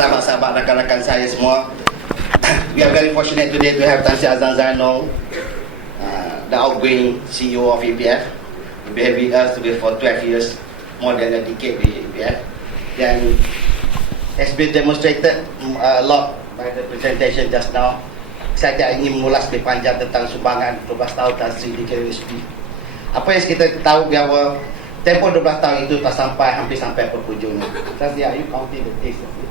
sahabat-sahabat rakan-rakan saya semua. We are very fortunate today to have Tan Sri Azlan Zainal, the outgoing CEO of EPF. He been with us for 12 years, more than a decade with EPF. Then has been demonstrated a lot by the presentation just now. Saya tidak ingin mengulas lebih panjang tentang sumbangan 12 tahun Tan Sri di KWSP. Apa yang kita tahu bahawa tempoh 12 tahun itu tak hampir sampai penghujungnya. Tan Sri, are you counting the days of it?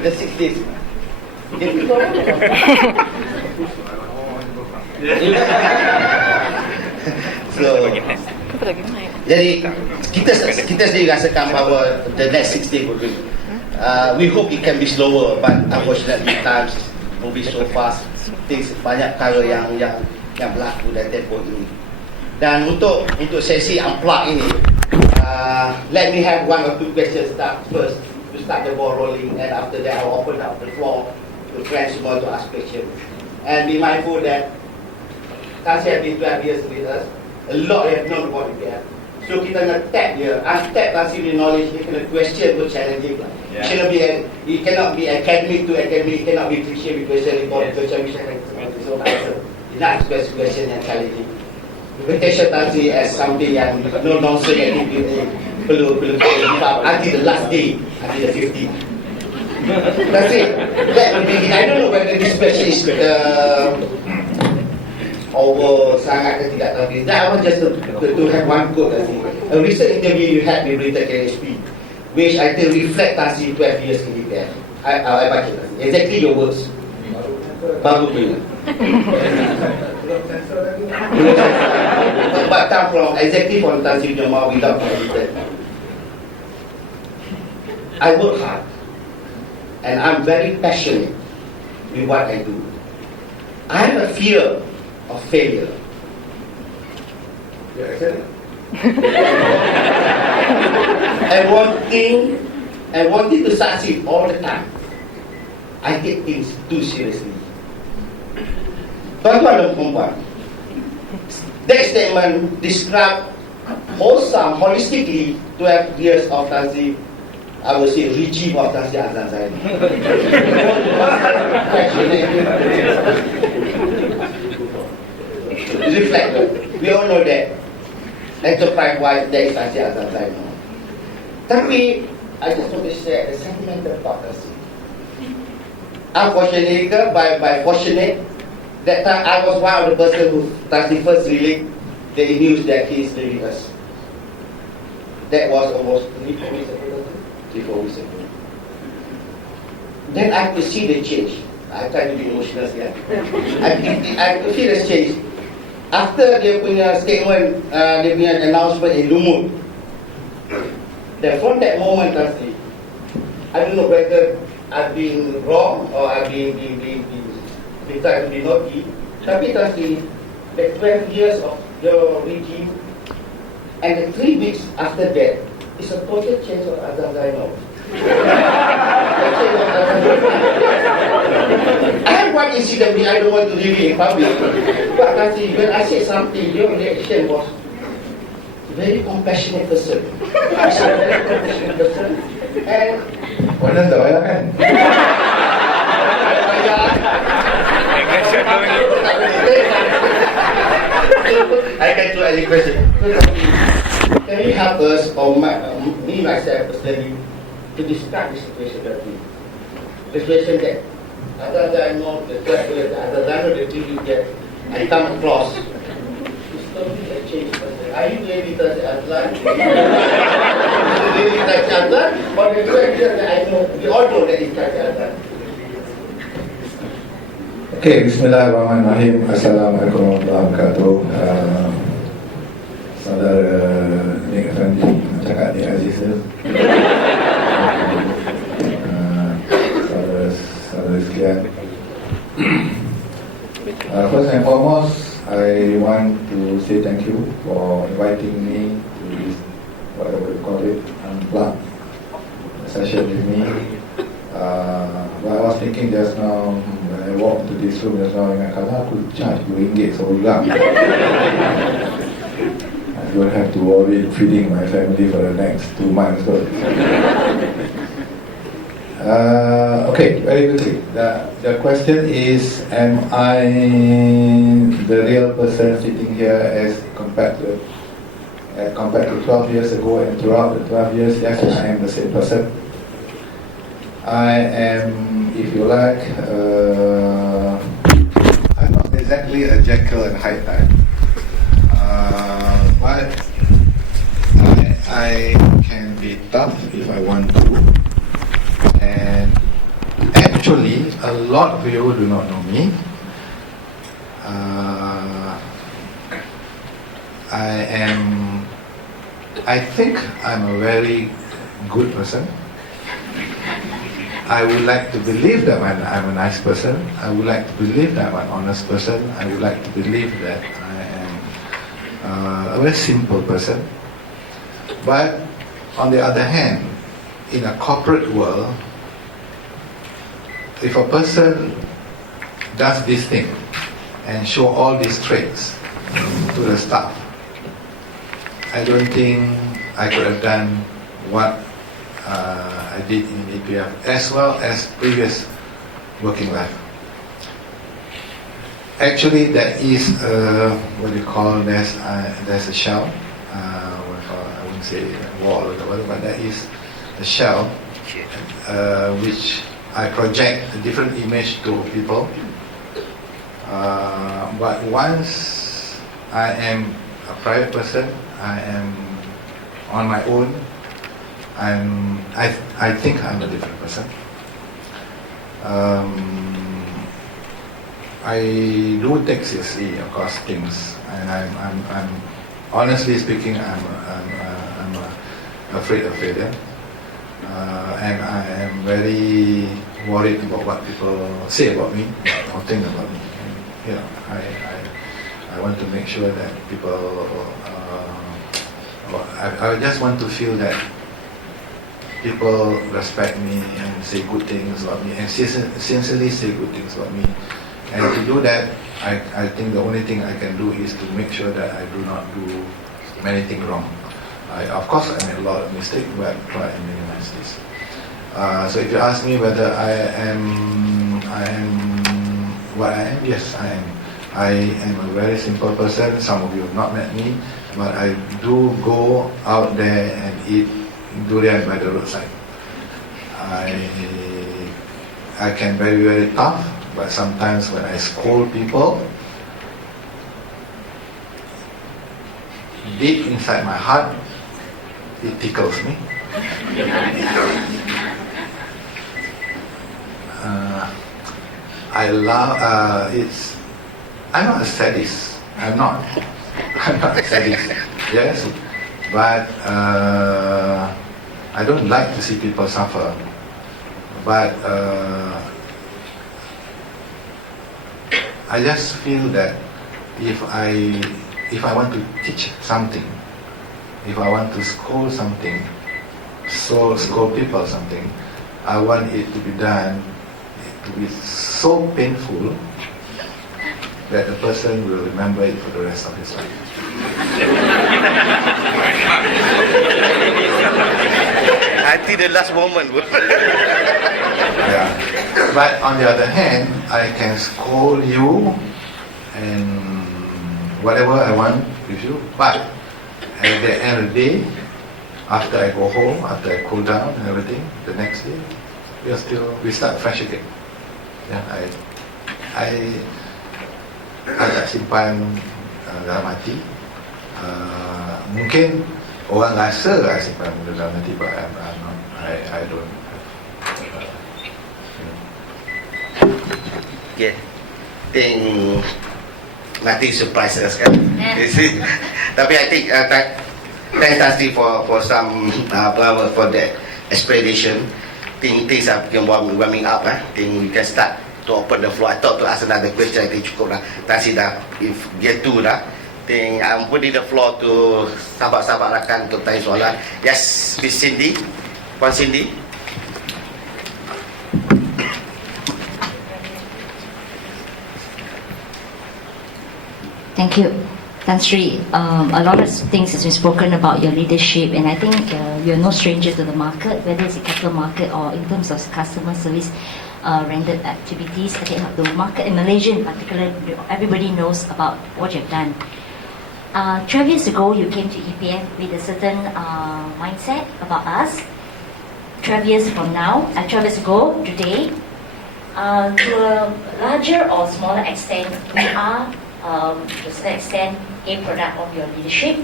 The 6 days. So, jadi kita sendiri rasakan bahawa the next 6 days we hope it can be slower, but unfortunately times moving so fast. Things banyak perkara yang berlaku dalam tempoh ini. Dan untuk sesi unplug ini, let me have one or two questions first to start the ball rolling, and after that I'll open up the floor to friends who want to ask questions. And be mindful that Tan Sri has been 12 years with us. A lot have known about EPF. So kita nak tap dia, untap Tan Sri knowledge, dia kena question to challenging lah. It cannot be academic to academic, it cannot be cliche with question report, question which I can answer. It's not question yang challenging. Invitation Tan Sri as something yang no nonsense activity perlu until the last day, until the 50th. Tan Sri, let me begin. I don't know whether this question is over sangat ke tidak, tapi I want just to have one quote. Tan Sri, a recent interview you had with Berita KSP, which I think reflect Tan Sri 12 years in EPF. I baca Tan Sri, exactly your words. Baru punya. But come from exactly from Tan Sri Jamal without edited. I work hard and I'm very passionate with what I do. I have a fear of failure. and wanting to succeed all the time. I take things too seriously. Tuan-tuan dan perempuan, that statement describe wholesome, holistically 12 years of Tan Sri, I would say regime of Tan Sri Azlan Zainal. Reflect. We all know that enterprise-wise there is Tan Sri Azlan Zainal. Tapi I just want to share a sentimental thought. Unfortunately, by fortunate, that time I was one of the person who Tan Sri first released the news that he is leaving us. That was almost 3-4 weeks ago. Then I could see the change. I try to be emotional here. I could see the change. After dia punya statement, dia punya announcement in Lumut, then from that moment, Tan Sri, I don't know whether I've been wrong or I've been trying to be naughty, tapi Tan Sri, the 12 years of your regime and the 3 weeks after that is a total change of Azlan Zainal. I have one incident which I don't want to reveal in public, but Tan Sri, when I said something, your reaction was very compassionate person. He's a very compassionate person, and mana tak payah kan? I can do any question. Can you help us, or me myself personally, to describe the situation that the situation that Azlan Zainal, the Azlan Zainal, the TV that I come across, is totally a change person. Are you really Tan Sri Azlan? Really Tan Sri Azlan? Or the question that I know, we all know that is Tan Sri Azlan. Okay, Bismillahirrahmanirrahim. Assalamualaikum warahmatullahi wabarakatuh. Saudara Nik Effendi, cakap Nik Aziz tu. Saudara sekalian. First and foremost, I want to say thank you for inviting me to this, whatever you call it, unplugged session with me. I was thinking just now, when I walked into this room just now, ingat kalau aku charge RM2 sebulan. don't have to worry feeding my family for the next 2 months. Okay, very quickly. The question is, am I the real person sitting here as compared to 12 years ago, and throughout the 12 years, yes, I am the same person. I am, if you like, I'm not exactly a Jekyll and Hyde type, but I can be tough if I want to. And actually, a lot of you do not know me. I think I'm a very good person. I would like to believe that I'm a nice person. I would like to believe that I'm an honest person. I would like to believe that I am a very simple person. But on the other hand, in a corporate world, if a person does this thing and show all these traits to the staff, I don't think I could have done what I did in EPF as well as previous working life. Actually, there is what you call there's a shell. I wouldn't say wall or whatever, but there is a shell which I project a different image to people. But once I am a private person, I am on my own. I think I'm a different person. I do take seriously, of course, things, and I'm honestly speaking, I'm afraid of failure, and I am very worried about what people say about me or think about me. And, you know, I want to make sure that people. I just want to feel that people respect me and say good things about me and sincerely say good things about me. And to do that, I think the only thing I can do is to make sure that I do not do many things wrong. Of course, I made a lot of mistakes, but try and minimize this. So if you ask me whether I am what I am, yes, I am. I am a very simple person. Some of you have not met me, but I do go out there and eat durian by the roadside. I can be very tough, but sometimes when I scold people, deep inside my heart, it tickles me. I love, I'm not a sadist. I'm not a sadist, yes, but I don't like to see people suffer. But I just feel that if I want to teach something, if I want to scold something, scold people something, I want it to be done, to be so painful that the person will remember it for the rest of his life. Until the last moment. Yeah. But on the other hand, I can scold you and whatever I want with you. But at the end of the day, after I go home, after I cool down and everything, the next day, we start fresh again. Yeah, I tak simpan dalam hati. Mungkin orang rasa I simpan dalam hati, but I don't. Okay, think nothing surprise us kan. Tapi I think thanks Tasri for some for the explanation. Things are warming up. Think we can start to open the floor. I thought to ask another question. I think cukup lah. Tasri dah if get to dah. Think I'm putting the floor to sahabat-sahabat rakan untuk tanya soalan. Yes, Miss Cindy, Puan Cindy. Thank you. Tan Sri, a lot of things has been spoken about your leadership, and I think you're no stranger to the market, whether it's the capital market or in terms of customer service rendered activities. I think the market in Malaysia in particular, everybody knows about what you've done. 12 years ago, you came to EPF with a certain mindset about us. 12 years from now, 12 years ago, today, to a larger or smaller extent, we are, to a certain extent, a product of your leadership.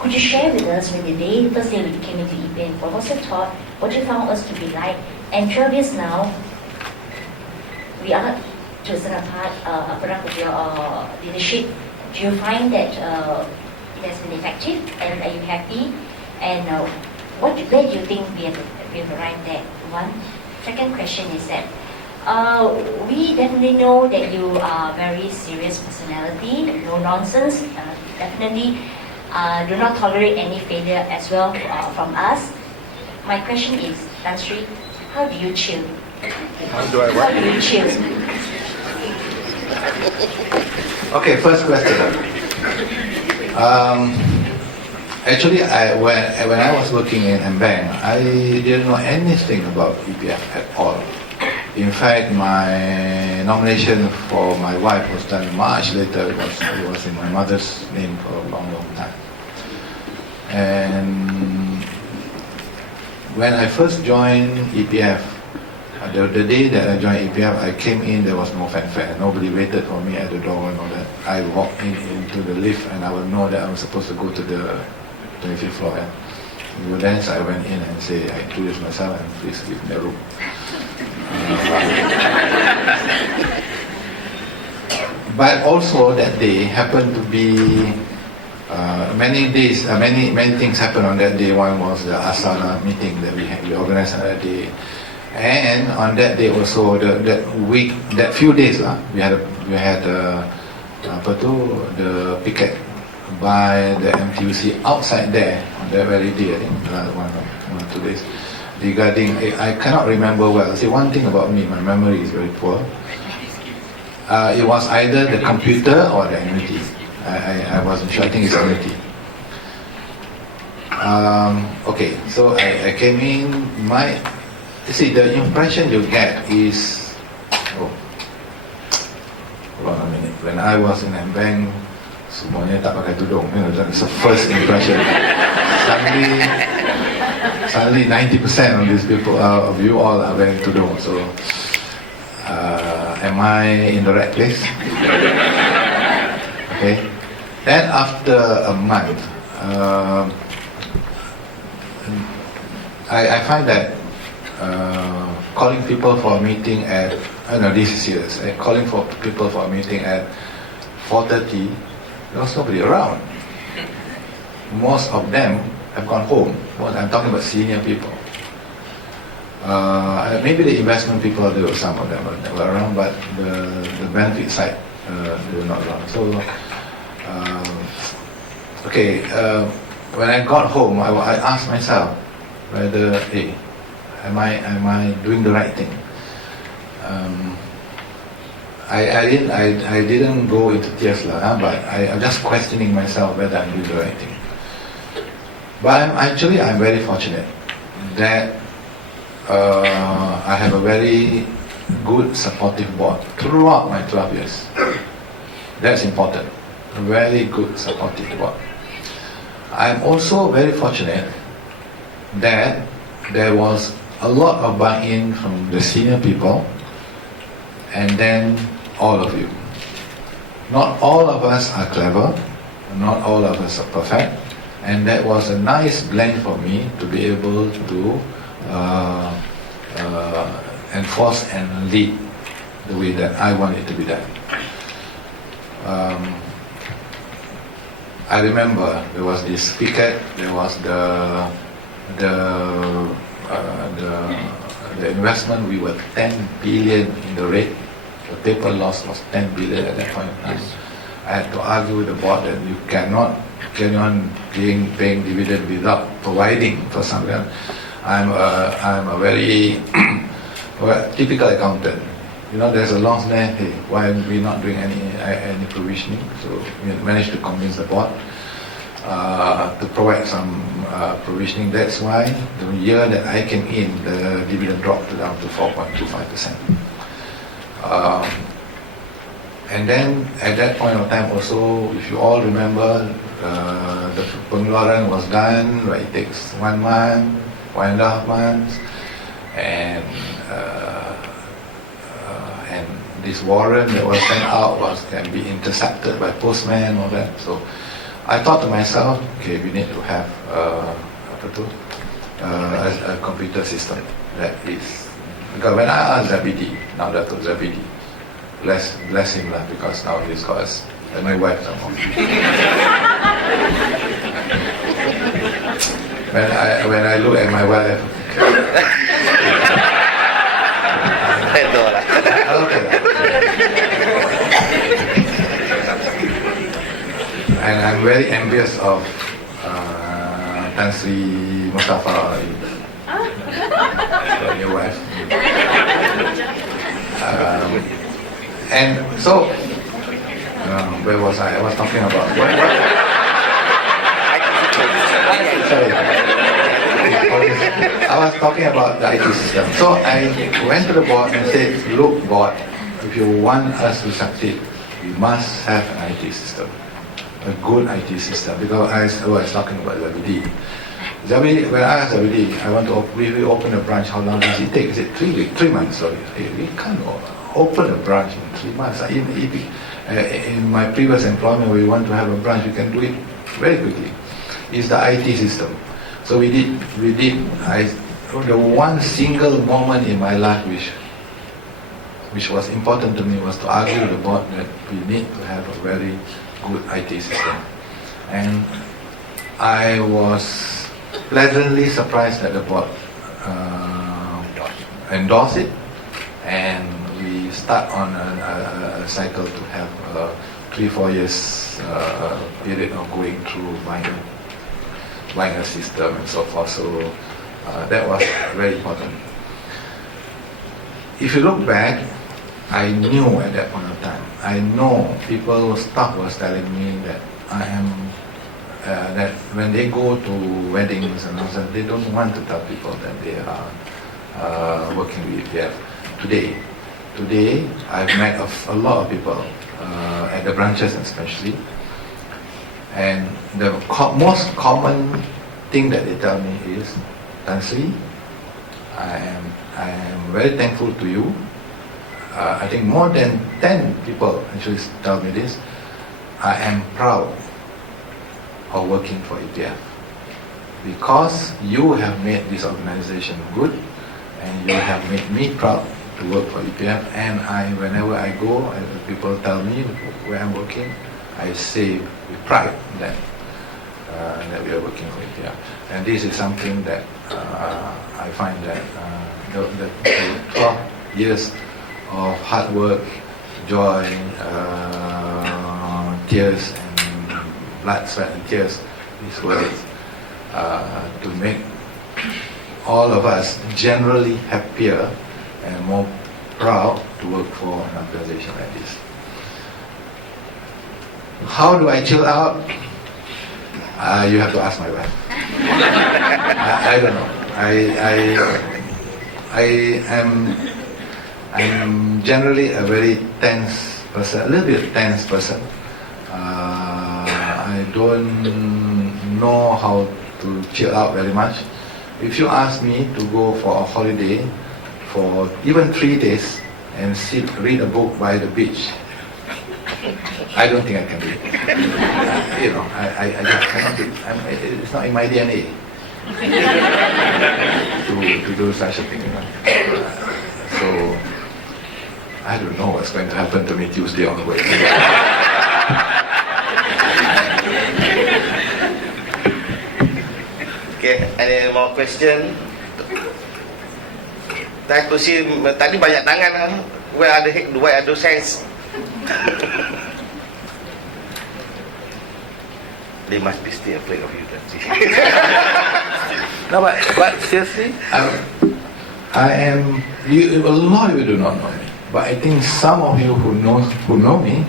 Could you share with us when the first day we came into EPF, what was your thought, what you found us to be like, and 12 years now, we are, to a certain part, a product of your leadership. Do you find that it has been effective, and are you happy? And where do you think we have arrived at? One. Second question is that we definitely know that you are a very serious personality, no nonsense, definitely do not tolerate any failure as well from us. My question is, Tan Sri, how do you chill? How do I what? How do you chill? Okay, first question. Actually, when I was working in Mbang, I didn't know anything about EPF at all. In fact, my nomination for my wife was done much later. It was in my mother's name for a long, long time. And when I first joined EPF, the day that I joined EPF, I came in, there was no fanfare. Nobody waited for me at the door and all that. I walked into the lift and I would know that I was supposed to go to the 25th floor. And then I went in and say, I introduced myself and please give me a room. But also that day happened to be many things happened on that day. One was the Asana meeting that we organized on that day. And on that day also, that few days we had the picket by the MTUC outside there on that very day. I think one or 2 days. Regarding, I cannot remember well. See, one thing about me, my memory is very poor. It was either the computer or the annuity. I wasn't sure. I think it's annuity. Okay, so I came in. See, the impression you get is, hold on a minute. When I was in Mbang, semuanya tak pakai tudung. That's the first impression. Suddenly 90% of these people, of you all are wearing tudung. So, am I in the right place? Okay. Then after a month, I find that calling people for a meeting at, no, this is serious, calling for people for a meeting at 4:30, there was nobody around. Most of them have gone home. I'm talking about senior people. Maybe the investment people, there were some of them that were around, but the benefit side, they were not around. So, okay, when I got home, I asked myself whether, hey, am I doing the right thing? I didn't go into tears, but I'm just questioning myself whether I'm doing the right thing. But I'm very fortunate that I have a very good supportive board throughout my 12 years. That's important. A very good supportive board. I'm also very fortunate that there was a lot of buy-in from the senior people and then all of you. Not all of us are clever, not all of us are perfect, and that was a nice blend for me to be able to enforce and lead the way that I want it to be done. I remember there was this picket, there was the investment. We were 10 billion in the rate. The paper loss was 10 billion at that point in time. I had to argue with the board that you cannot carry on paying dividend without providing for something. I'm a very typical accountant. there's a long there. Hey, why are we not doing any provisioning? So we managed to convince the board to provide some provisioning. That's why the year that I came in, the dividend dropped down to 4.25%. And then at that point of time also, if you all remember, the pengeluaran was done, but it takes 1 month, 1.5 months, and this warrant that was sent out can be intercepted by postman, all that. So I thought to myself, okay, we need to have a computer system that is, because when I asked Zabidi, now that was Zabidi, bless him lah, because now he's got us and my wife some more. when I look at my wife, okay. And I'm very envious of Tan Sri Mustafa, your wife. And so, where was I? I was talking about sorry. I was talking about the IT system. So I went to the board and said, look board, if you want us to succeed, we must have an IT system, a good IT system. Because I was talking about Zabidi. When I asked Zabidi, I want to we open a branch, how long does it take? He said 3 weeks, 3 months, sorry. We can't open a branch in 3 months. In my previous employment, we want to have a branch, we can do it very quickly. It's the IT system. So the one single moment in my life which was important to me was to argue with the board that we need to have a very good IT system. And I was pleasantly surprised that the board endorsed it, and we start on a cycle to have a 3-4 years period of going through buying a system and so forth. So that was very important. If you look back, I knew at that point of time, I know staff was telling me that I am that when they go to weddings and all that, they don't want to tell people that they are working with EPF. Today, I've met a lot of people at the branches especially, and the most common thing that they tell me is, Tan Sri, I am very thankful to you. I think more than 10 people actually tell me this. I am proud of working for EPF because you have made this organization good, and you have made me proud to work for EPF. And whenever I go and people tell me where I'm working, I say with pride that we are working for EPF. And this is something that I find that the 12 years of hard work, joy, tears, and blood, sweat, and tears is worth it to make all of us generally happier and more proud to work for an organization like this. How do I chill out? You have to ask my wife. I don't know. I'm generally a very tense person, a little bit tense person. I don't know how to chill out very much. If you ask me to go for a holiday for even 3 days and read a book by the beach, I don't think I can do it. I just cannot do it. It's not in my DNA to do such a thing. So I don't know what's going to happen to me Tuesday onwards. Okay, any more question? Aku see tadi banyak tangan. Where are those hands? They must be still afraid of you. No, but seriously, I am. A lot of you do not know me. But I think some of you who know me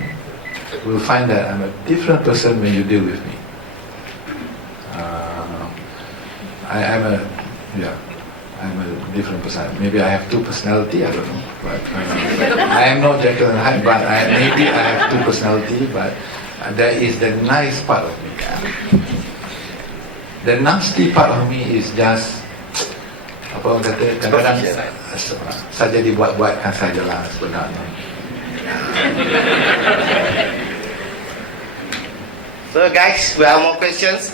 will find that I'm a different person when you deal with me. I'm a different person. Maybe I have two personality, I don't know. But I am not Jekyll and Hyde, but maybe I have two personality, but there is the nice part of me. The nasty part of me is just apa orang kata kadang-kadang saja dibuat-buatkan sajalah sebenarnya. So guys, we have more questions.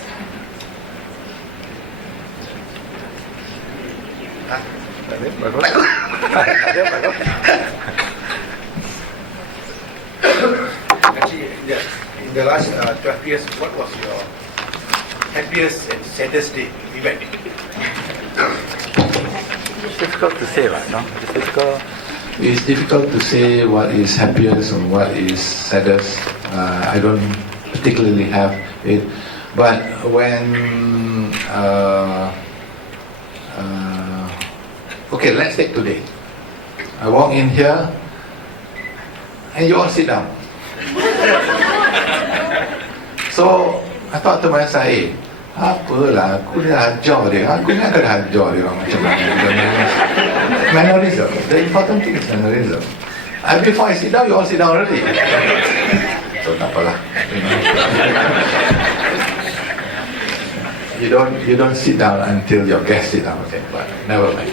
Actually, in the last 12 years, what was your happiest and saddest day event? It's difficult to say, right? No, it's difficult to say what is happiest or what is saddest. I don't particularly have it, but when okay, let's take today. I walk in here, and you all sit down. So I thought to myself, apalah, aku dah hajar dia. Aku ingat dah hajar dia orang macam mana. Mannerism. The important thing is mannerism. And before I sit down, you all sit down already. So tak apalah. You don't sit down until your guests sit down. Okay, but never mind.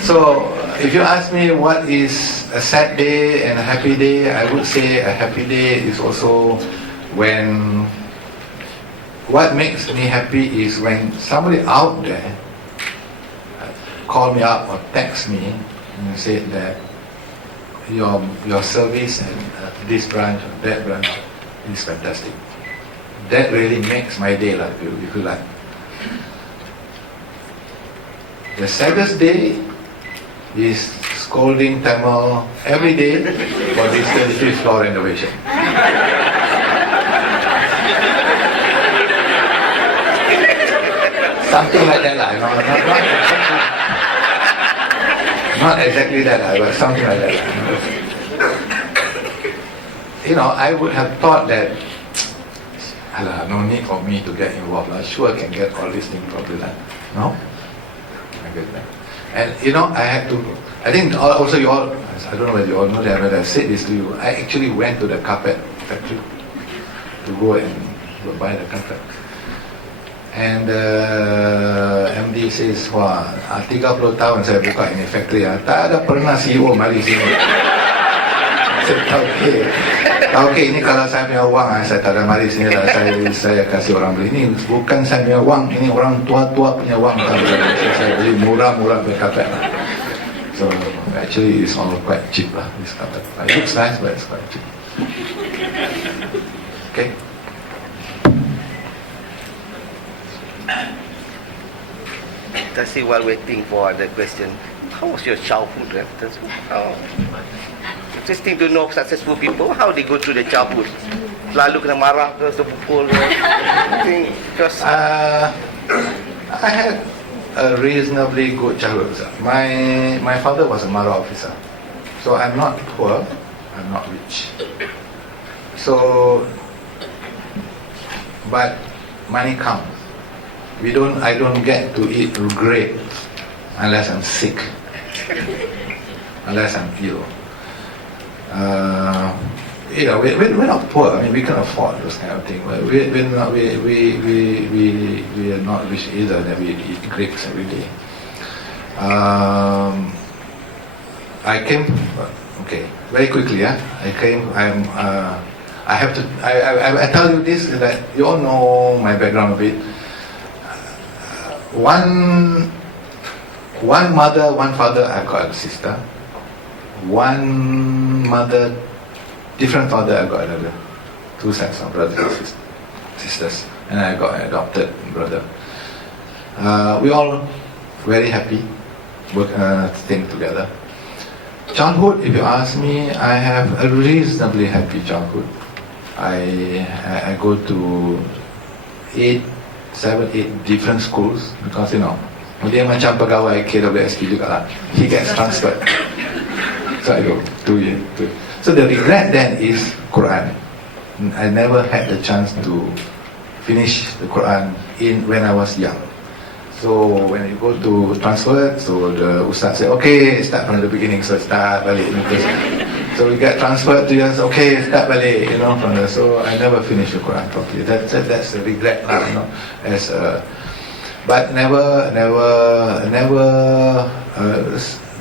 So if you ask me what is a sad day and a happy day, I would say a happy day is also when what makes me happy is when somebody out there call me up or text me and say that your service at this branch or that branch is fantastic. That really makes my day, like if you like. The saddest day is scolding Tamil every day for this 35th floor renovation. Something like that, not exactly that, but something like that. I would have thought that, no need for me to get involved. Sure, I can get all these things probably. No? I get that. And I think also you all, I don't know whether you all know that, but I said this to you. I actually went to the carpet factory to go and buy the carpet. And MD says, wah, 30 tahun saya buka ini factory, tak ada pernah CEO mari sini. Saya okay, ini kalau saya punya wang, saya tak ada mari sini lah, saya kasih orang beli. Ini bukan saya punya wang, ini orang tua-tua punya wang. Saya beli murah-murah punya carpet lah. So actually it's all quite cheap lah, this carpet. It looks nice, but it's quite cheap. Okay. Tasi, while waiting for the question, how was your childhood? Interesting to know successful people, how they go through the childhood. Selalu kena marah ke, terpukul ke? I had a reasonably good childhood. My father was a Mara officer, so I'm not poor, I'm not rich. So, but money counts. I don't get to eat great unless I'm sick, unless I'm ill. We're not poor. I mean, we can afford those kind of things. But we are not rich either. That we eat grapes every day. I came. Okay, very quickly. I came. I tell you this that you all know my background a bit. One mother, one father. I've got a sister. One mother, different father. I've got another 2 sets of brothers and sisters, and I got an adopted brother. We all very happy, staying together. Childhood, if you ask me, I have a reasonably happy childhood. I go to 7, 8 different schools because dia macam pegawai KWSP juga lah. He gets transferred. So I go 2 years. So the regret then is Quran. I never had the chance to finish the Quran when I was young. So when you go to transfer, so the Ustaz said, okay, start from the beginning, so start balik. So we get transferred 2 years, okay, start balik, from the, so I never finished the Quran properly. That's a regret, but never,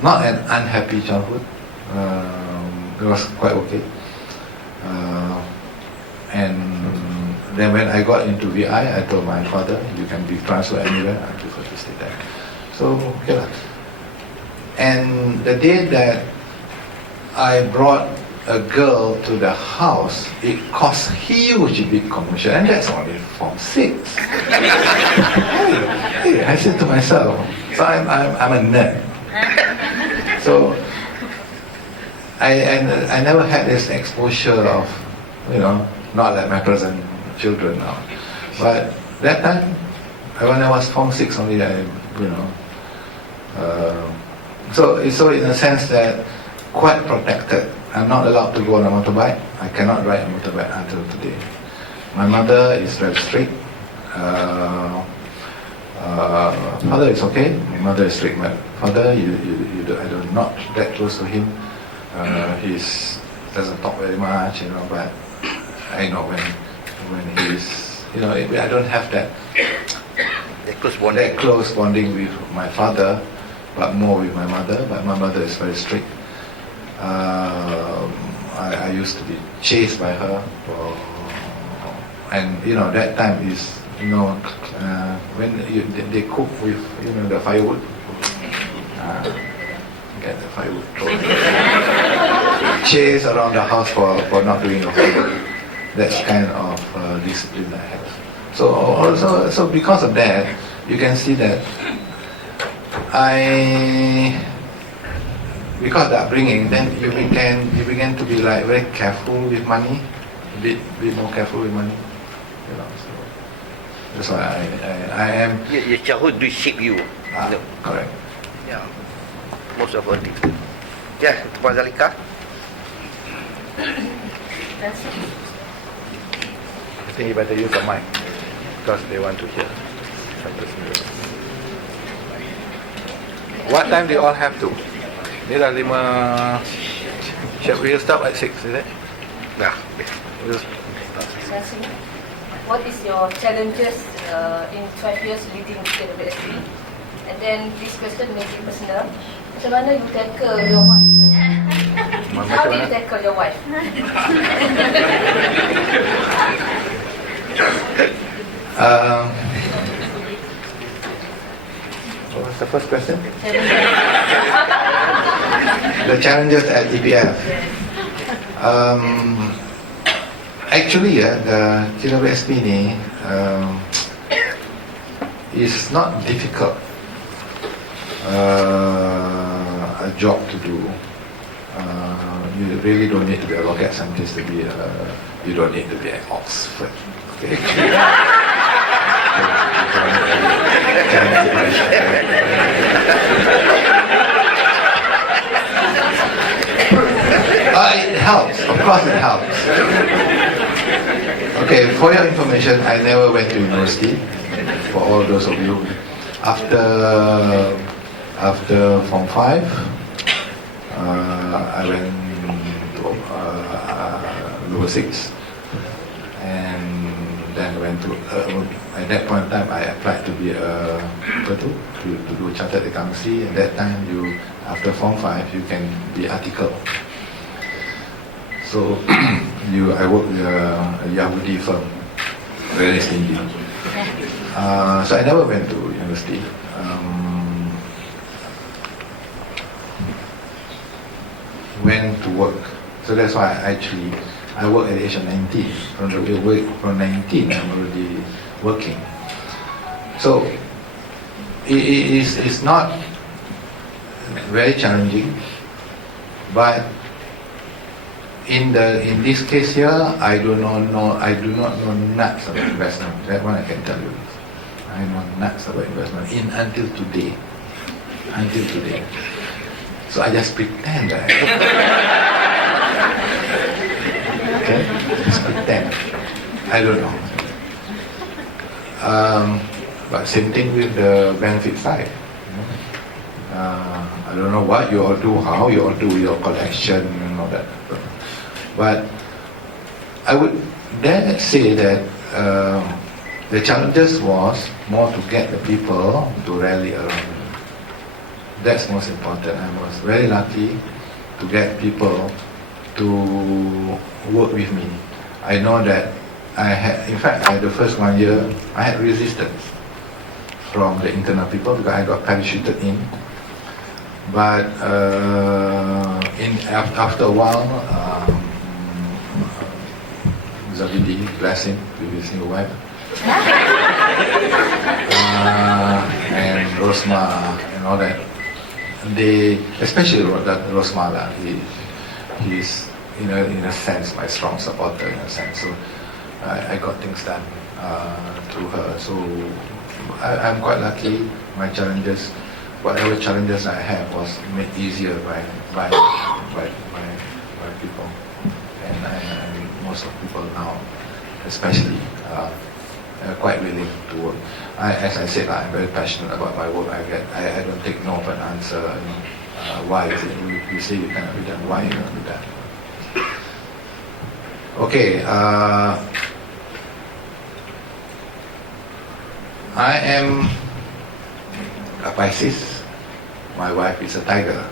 not an unhappy childhood. It was quite okay. And then when I got into VI, I told my father, you can be transferred anywhere, I prefer to stay there. So, okay. And the day that I brought a girl to the house, it cost huge big commission, and that's only Form 6. Hey, I said to myself, so I'm a nerd. So I never had this exposure of, not like my present children now. But that time, when I was Form 6 only, so in a sense that quite protected. I'm not allowed to go on a motorbike. I cannot ride a motorbike until today. My mother is very strict. Father is okay. My mother is strict. My father, I do not that close to him. He doesn't talk very much, but I know when he's, I don't have that close bonding with my father, but more with my mother. But my mother is very strict. I used to be chased by her, and that time is when they cook with the firewood, get the firewood, chase around the house for not doing the homework. That's kind of discipline I have. So because of that, you can see that because of the upbringing, then you begin to be like very careful with money, a bit more careful with money, So that's why I am. Your childhood do shape you. Correct. Yeah, most of our things. Yeah, Tuan Zalika. I think you better use the mic because they want to hear. What time do you all have to? Ni dah 5. We'll stop at 6, is it? Nah. What is your challenges in 12 years leading KWSP? And then this question may be personal. Macam mana you tackle your wife? How do you tackle your wife? What was the first question? The challenges at EPF. Actually, the KWSP ni is not difficult a job to do. You really don't need to be a rocket scientist to be. You don't need to be at Oxford. Okay. It helps. Of course, it helps. Okay, for your information, I never went to university. For all those of you, after Form 5, I went to lower 6, and then went to. At that point in time, I applied to be to do chartered accountancy. At that time, after Form 5, you can be article. So I work with a Yahudi firm, very stingy. So I never went to university. Went to work. So that's why I work at the age of 19. From 19, I'm already working. So it's not very challenging, but in this case here, I do not know nuts about investment. That one I can tell you. I know nuts about investment until today. So I just pretend that. Okay, just pretend. I don't know. But same thing with the benefit side. I don't know what you all do, how you all do your collection and all that. But I would dare say that the challenges was more to get the people to rally around me. That's most important. I was very lucky to get people to work with me. I know that I had, in fact, the first 1 year, I had resistance from the internal people because I got parachuted in. But after a while, Zabidi, bless him, with his new wife, and Rosma and all that, they, especially Rosmala, he's in a sense my strong supporter in a sense. So I got things done through her. So I'm quite lucky. My challenges, whatever challenges I have, was made easier by people, and most of people now, especially, are quite willing to work. As I said, I'm very passionate about my work. I don't take no for an answer. Why is it? You say you cannot be done. Why you cannot be done? Okay. I am a Pisces. My wife is a tiger.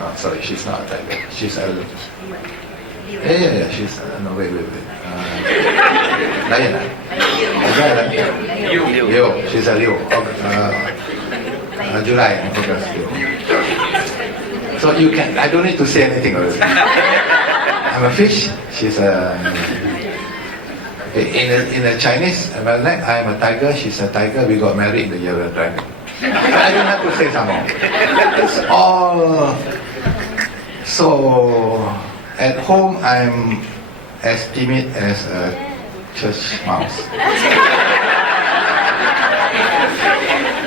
Oh, sorry, she's not a tiger. She's a... Yeah. She's... no, wait. Lion. Leo. She's a Leo. July, August, Leo. So you can... I don't need to say anything already. I'm a fish. She's a... In the Chinese, I'm a tiger, she's a tiger, we got married in the year of the dragon. I don't have to say something. It's all... So, at home, I'm as timid as a church mouse.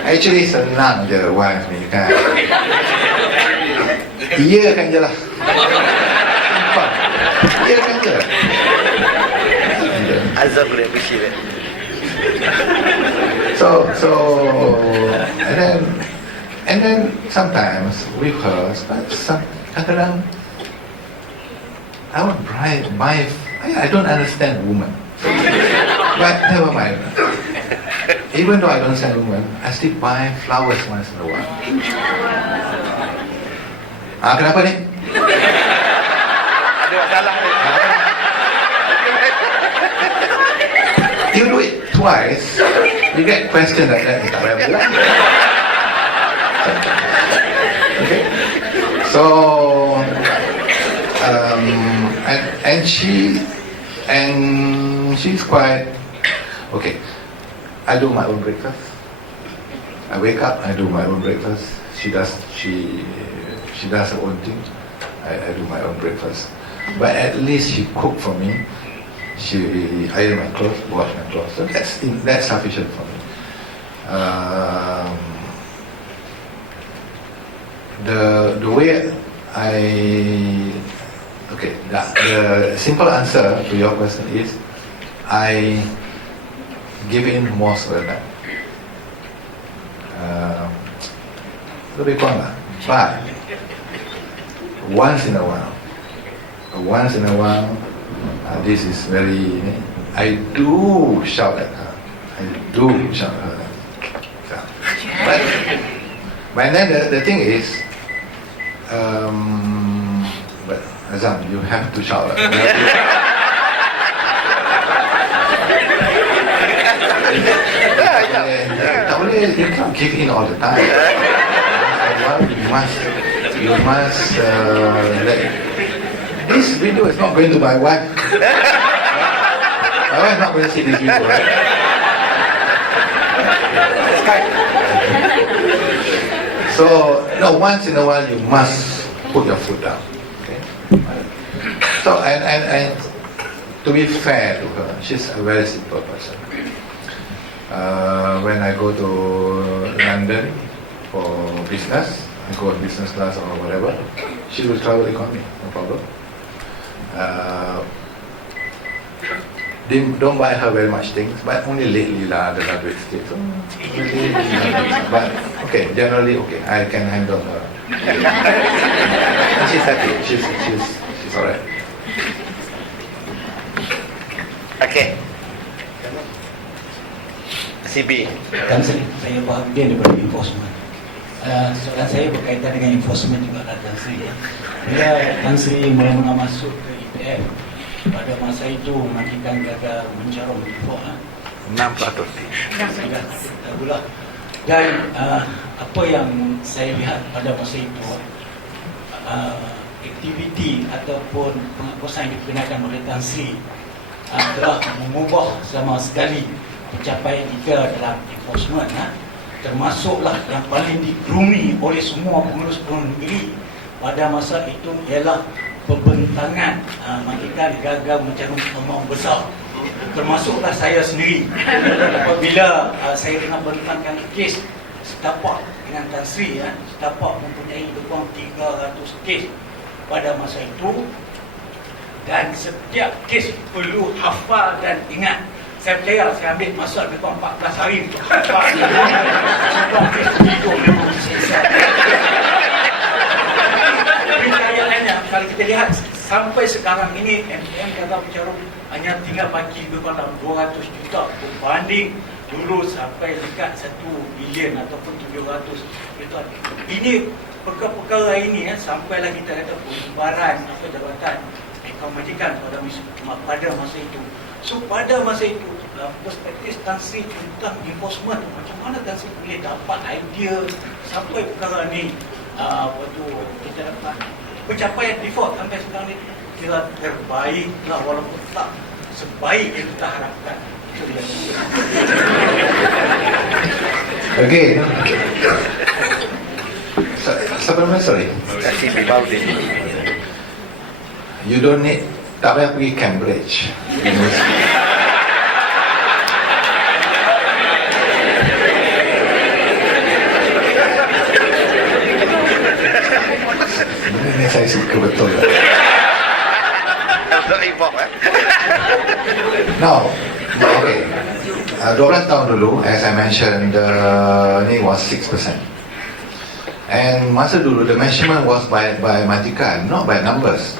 Actually, senang je wife ni kan. Iya kan je lah. Iya kan je. Azam boleh appreciate it. So and then sometimes with her, kadang-kadang I would buy. I don't understand women, but never mind. Even though I don't understand women, I still buy flowers once in a while. Kenapa ni? Ada masalah ni. You do it twice, you get questioned like that. Okay. So, and she's quite okay. I do my own breakfast. I wake up, I do my own breakfast. She does her own thing. I do my own breakfast. But at least she cook for me. She iron my clothes, wash my clothes. So that's sufficient for me. The way the simple answer to your question is I give in most of the time. Lebih kurang lah. But once in a while, this is very... I do shout at her. But then the thing is, but Azam, you have to shout. You can't give in all the time. You must this video is not going to my wife. My wife is not going to see this video, right? So, once in a while you must put your foot down. Okay? So, and to be fair to her, she's a very simple person. When I go to London for business, go on business class or whatever, she will travel economy, no problem. Don't buy her very much things, but only lately lah ada duit sikit. So, but okay, generally okay, I can handle her. And she's happy. She's alright. Okay. CB. Dan saya bahagian daripada enforcement. Soalan saya berkaitan dengan enforcement juga Tan Sri. Bila Tan Sri mula-mula masuk ke IPF, pada masa itu majikan gagal mencarum default 6%. Itulah. Dan apa yang saya lihat pada masa itu, aktiviti ataupun penghapusan yang digunakan oleh Tan Sri telah mengubah sama sekali pencapaian kita dalam enforcement, termasuklah yang paling digerumi oleh semua pengurus-pengurus negeri pada masa itu ialah pembentangan majikan gagal mencarum amount besar, termasuklah saya sendiri. Apabila saya kena bentangkan kes setapak dengan Tan Sri, setapak mempunyai lebih kurang 300 kes pada masa itu, dan setiap kes perlu hafal dan ingat. Saya percaya saya ambil masa lebih kurang 14 hari untuk hafal. Sebab kes itu memang selesai. Percayaannya, kalau kita lihat sampai sekarang ini, MPM gagal mencarum hanya tinggal bagi lebih kurang 200 juta berbanding dulu sampai dekat 1 bilion ataupun 700 juta. Ini perkara-perkara ini sampailah kita kata pembaharan jabatan majikan pada masa itu. So pada masa itu, perspektif Tan Sri tentang enforcement, macam mana Tan Sri boleh dapat idea sampai perkara ni kita dapat pencapaian default sampai sekarang ni kira terbaik lah, walaupun tak sebaik yang kita harapkan. Itu dia. Okay. Sebelumnya sorry. CB Baudin. You don't need, tak payah pergi Cambridge. Ini saya suka betul. Untuk import Now, okay. 12 tahun dulu, as I mentioned, ni was 6%. And masa dulu, the measurement was by majikan, not by numbers.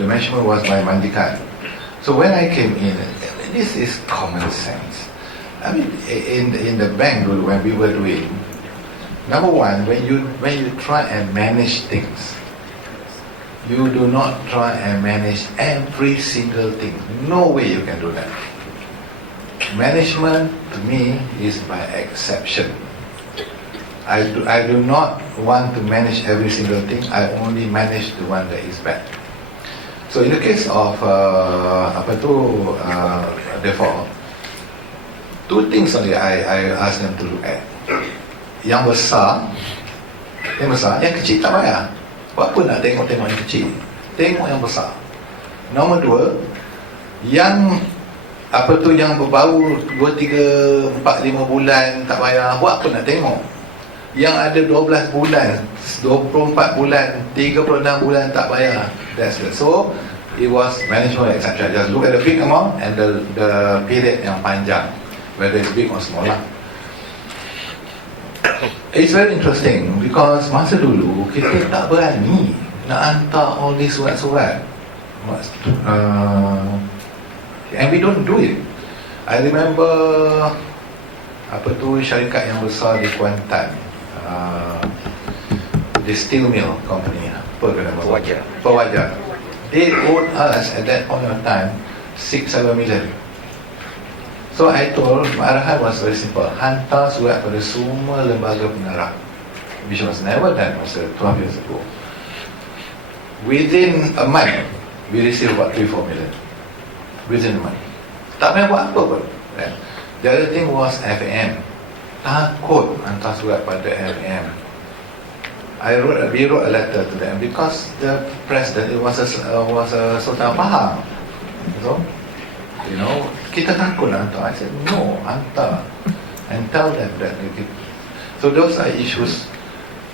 The measurement was by majikan. So when I came in, this is common sense. I mean, in the bank dulu, when we were doing, number one, when you try and manage things, you do not try and manage every single thing. No way you can do that. Management to me is by exception. I do not want to manage every single thing. I only manage the one that is bad. So in the case of default, two things only I ask them to look at. Yang besar, yang kecil tak payah. Buat apa nak tengok yang kecil? Tengok yang besar. Nombor dua, yang yang berbau 2, 3, 4, 5 bulan tak payah. Buat apa nak tengok? Yang ada 12 bulan, 24 bulan, 36 bulan tak payah. That's it. So it was management etc. Just look at the big amount and the period yang panjang, whether it's big or small lah. It's very interesting because masa dulu kita tak berani nak hantar all these surat-surat, and we don't do it. I remember syarikat yang besar di Kuantan, the steel mill company, Perwajar. They owed us at that point of time 6-7 million. So I told, my arahan was very simple, hantar surat pada semua lembaga pengarah, which was never done masa 12 years ago. Within a month, we received about 3-4 million. Within a month. Tak payah buat apa pun. The other thing was FAM. Takut hantar surat pada FAM. We wrote a letter to them because the president was a Sultan Pahang. So, kita takut nak hantar. I said, no, hantar. And tell them that. So those are issues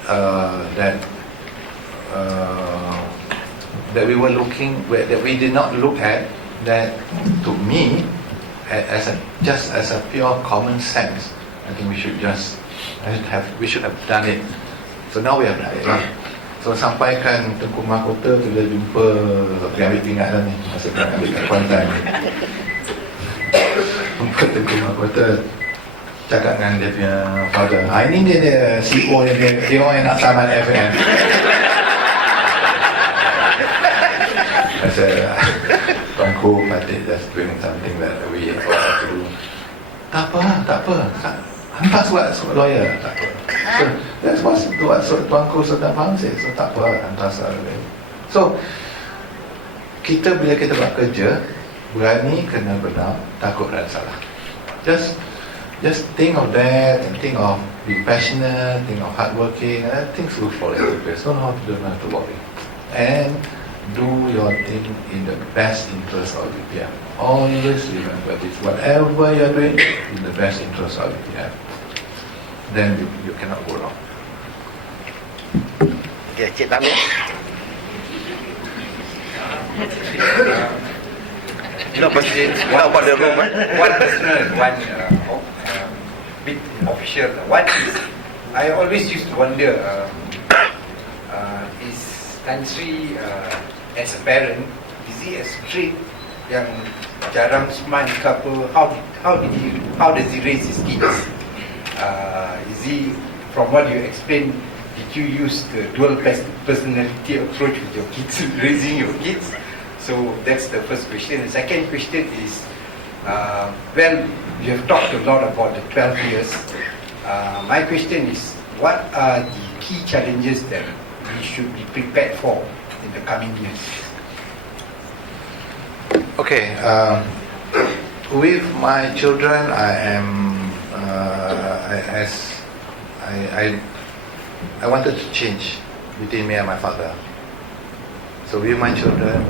that that we were looking, that we did not look at, that to me, just as a pure common sense, I think we should have done it. So now we have done it lah. So sampaikan Tengku Mahkota bila jumpa ambil peringatan ni, masa kan ambil kat Kuantan ni. Jumpa Tengku Mahkota, cakap dengan dia punya father, ini dia CEO dia orang yang nak saman FM. I said, Tuanku Fatih just doing something that we have to do. Tak apa. Hantar surat lawyer. Tak apa. So, that's what Tuanku Serdar Faham said. So, tak apa, hantar surat lawyer. So, kita bila kita buat kerja, berani kena benar, takut dan salah. Just think of that and think of being passionate, think of hardworking, and things will fall into place. Don't have to worry. And do your thing in the best interest of BPM. Always remember this. Whatever you're doing, in the best interest of BPM. Then you cannot go wrong. Okay, Cik Tamir. No question. What about the room? One personal, one bit official. One is, I always used to wonder, is Tan Sri, as a parent, is he as strict, yang jarang smile ke apa? How does he raise his kids? Is he, from what you explained, did you use the dual personality approach with your kids, raising your kids? So that's the first question. The second question is, well, you have talked a lot about the 12 years. My question is, what are the key challenges that we should be prepared for in the coming years? Okay, with my children, I wanted to change between me and my father. So with my children,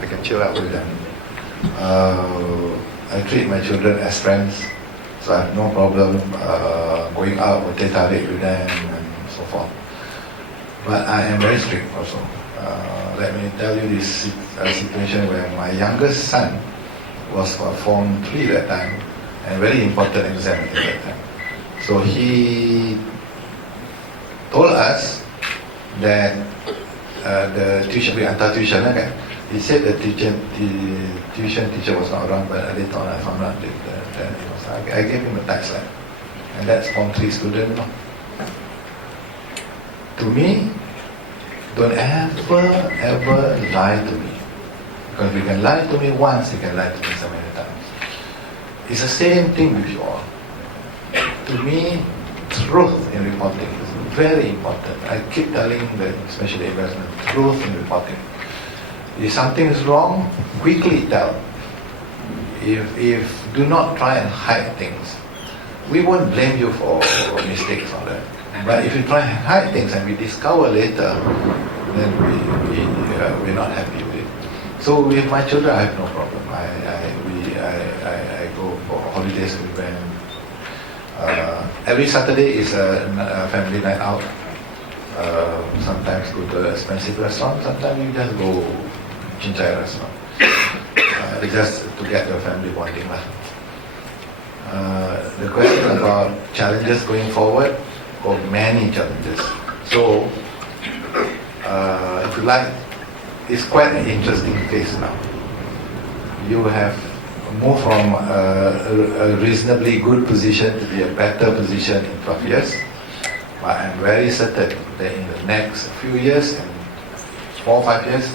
I can chill out with them. I treat my children as friends, so I have no problem going out or teh tarik with them and so forth. But I am very strict also. Let me tell you this situation where my youngest son was for Form 3 that time, and very important exam at that time. So he told us that the tuition, we hantar tuition kan. He said the tuition teacher was not around, but later on I found out that it was. I gave him a text line, and that's Form 3 student. To me, don't ever lie to me, because you can lie to me once, you can lie to me so many times. It's the same thing with you all. To me, truth in reporting is very important. I keep telling the especially investment, truth in reporting. If something is wrong, quickly tell. If do not try and hide things. We won't blame you for mistakes on that. But if you try and hide things and we discover later, then we're not happy with it. So with my children, I have no problem. I go for holidays with them. Every Saturday is a family night out. Sometimes go to an expensive restaurant. Sometimes you just go Chincai restaurant. Just to get the family bonding. The question about challenges going forward, many challenges. So, if you like, it's quite an interesting phase now. You have moved from a reasonably good position to be a better position in 12 years. But I'm very certain that in the next few years, 4 or 5 years,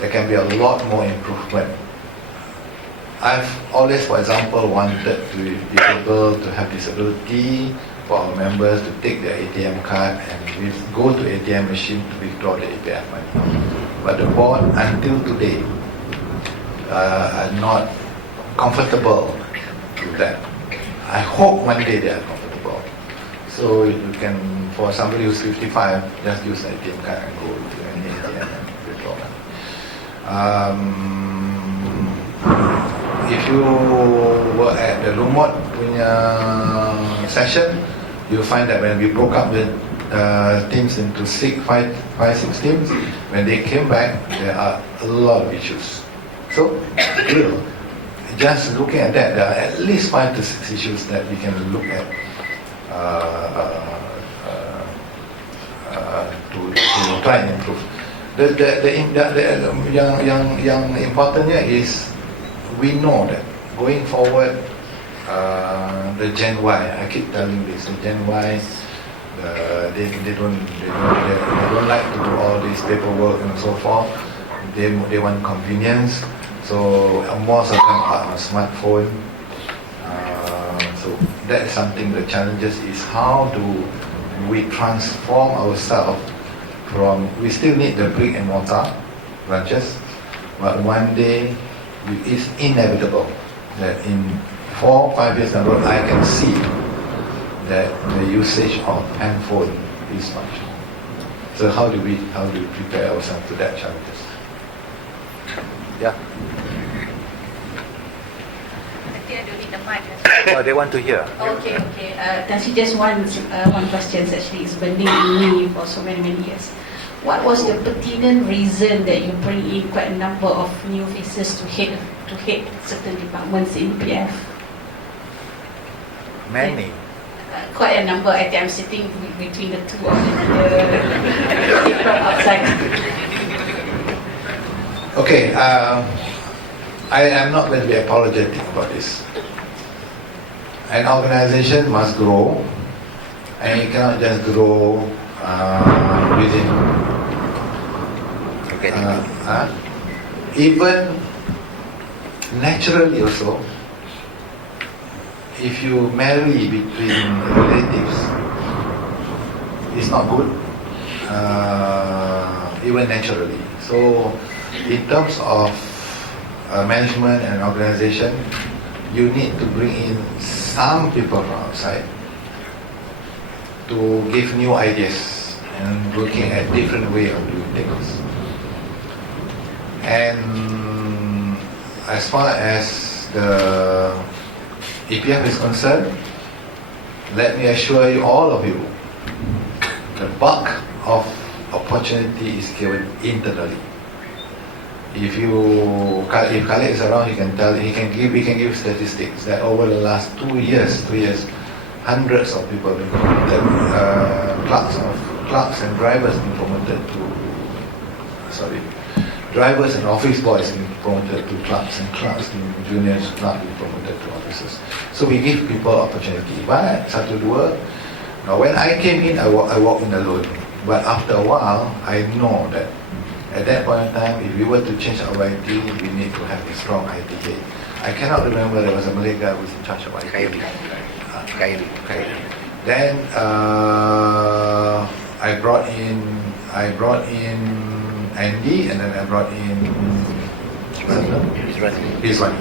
there can be a lot more improvement. I've always, for example, wanted to be able to have disability for our members to take their ATM card and go to ATM machine to withdraw the APF money. But the board, until today, are not comfortable with that. I hope one day they are comfortable. So you can, for somebody who's 55, just use the ATM card and go to any ATM and withdraw money. If you were at the Lumot punya session, you'll find that when we broke up the teams into five, six teams, when they came back, there are a lot of issues. So, just looking at that, there are at least 5 to 6 issues that we can look at to try and improve. Yang importantnya is we know that going forward, the Gen Y, I keep telling this, the Gen Y, they don't like to do all this paperwork and so forth. They want convenience. So most of them are on smartphone. So that is something. The challenges is how do we transform ourselves from. We still need the brick and mortar branches, but one day it's inevitable that in 4 or 5 years down the road, I can see that the usage of handphone is much more. So how do we prepare ourselves to that challenges? Yeah. I think I don't need the mic. Oh, they want to hear. Okay. That's just one question actually. It's burning in me for so many years. What was the pertinent reason that you bring in quite a number of new faces to head certain departments in PF? Many. Quite a number. I think I'm sitting between the two of the from outside. Okay, I am not going to be apologetic about this. An organization must grow, and it cannot just grow within. Even naturally also, if you marry between relatives, it's not good, even naturally. So, in terms of management and organization, you need to bring in some people from outside to give new ideas and looking at different way of doing things. And as far as the EPF is concerned, let me assure you, all of you, the bulk of opportunity is given internally. If Khalid is around, we can give statistics that over the last 2 years, hundreds of people have been promoted, clerks and drivers have been promoted to, drivers and office boys have been promoted to clerks, and clerks and juniors clerks have been promoted to officers. So we give people opportunity. But satu dua, now when I came in, I walked in alone. But after a while, I know that at that point in time, if we were to change our IT, we need to have a strong IT head. I cannot remember, there was a Malay guy who was in charge of IT. Khairi. Then I brought in Andy, and then I brought in Rizwani.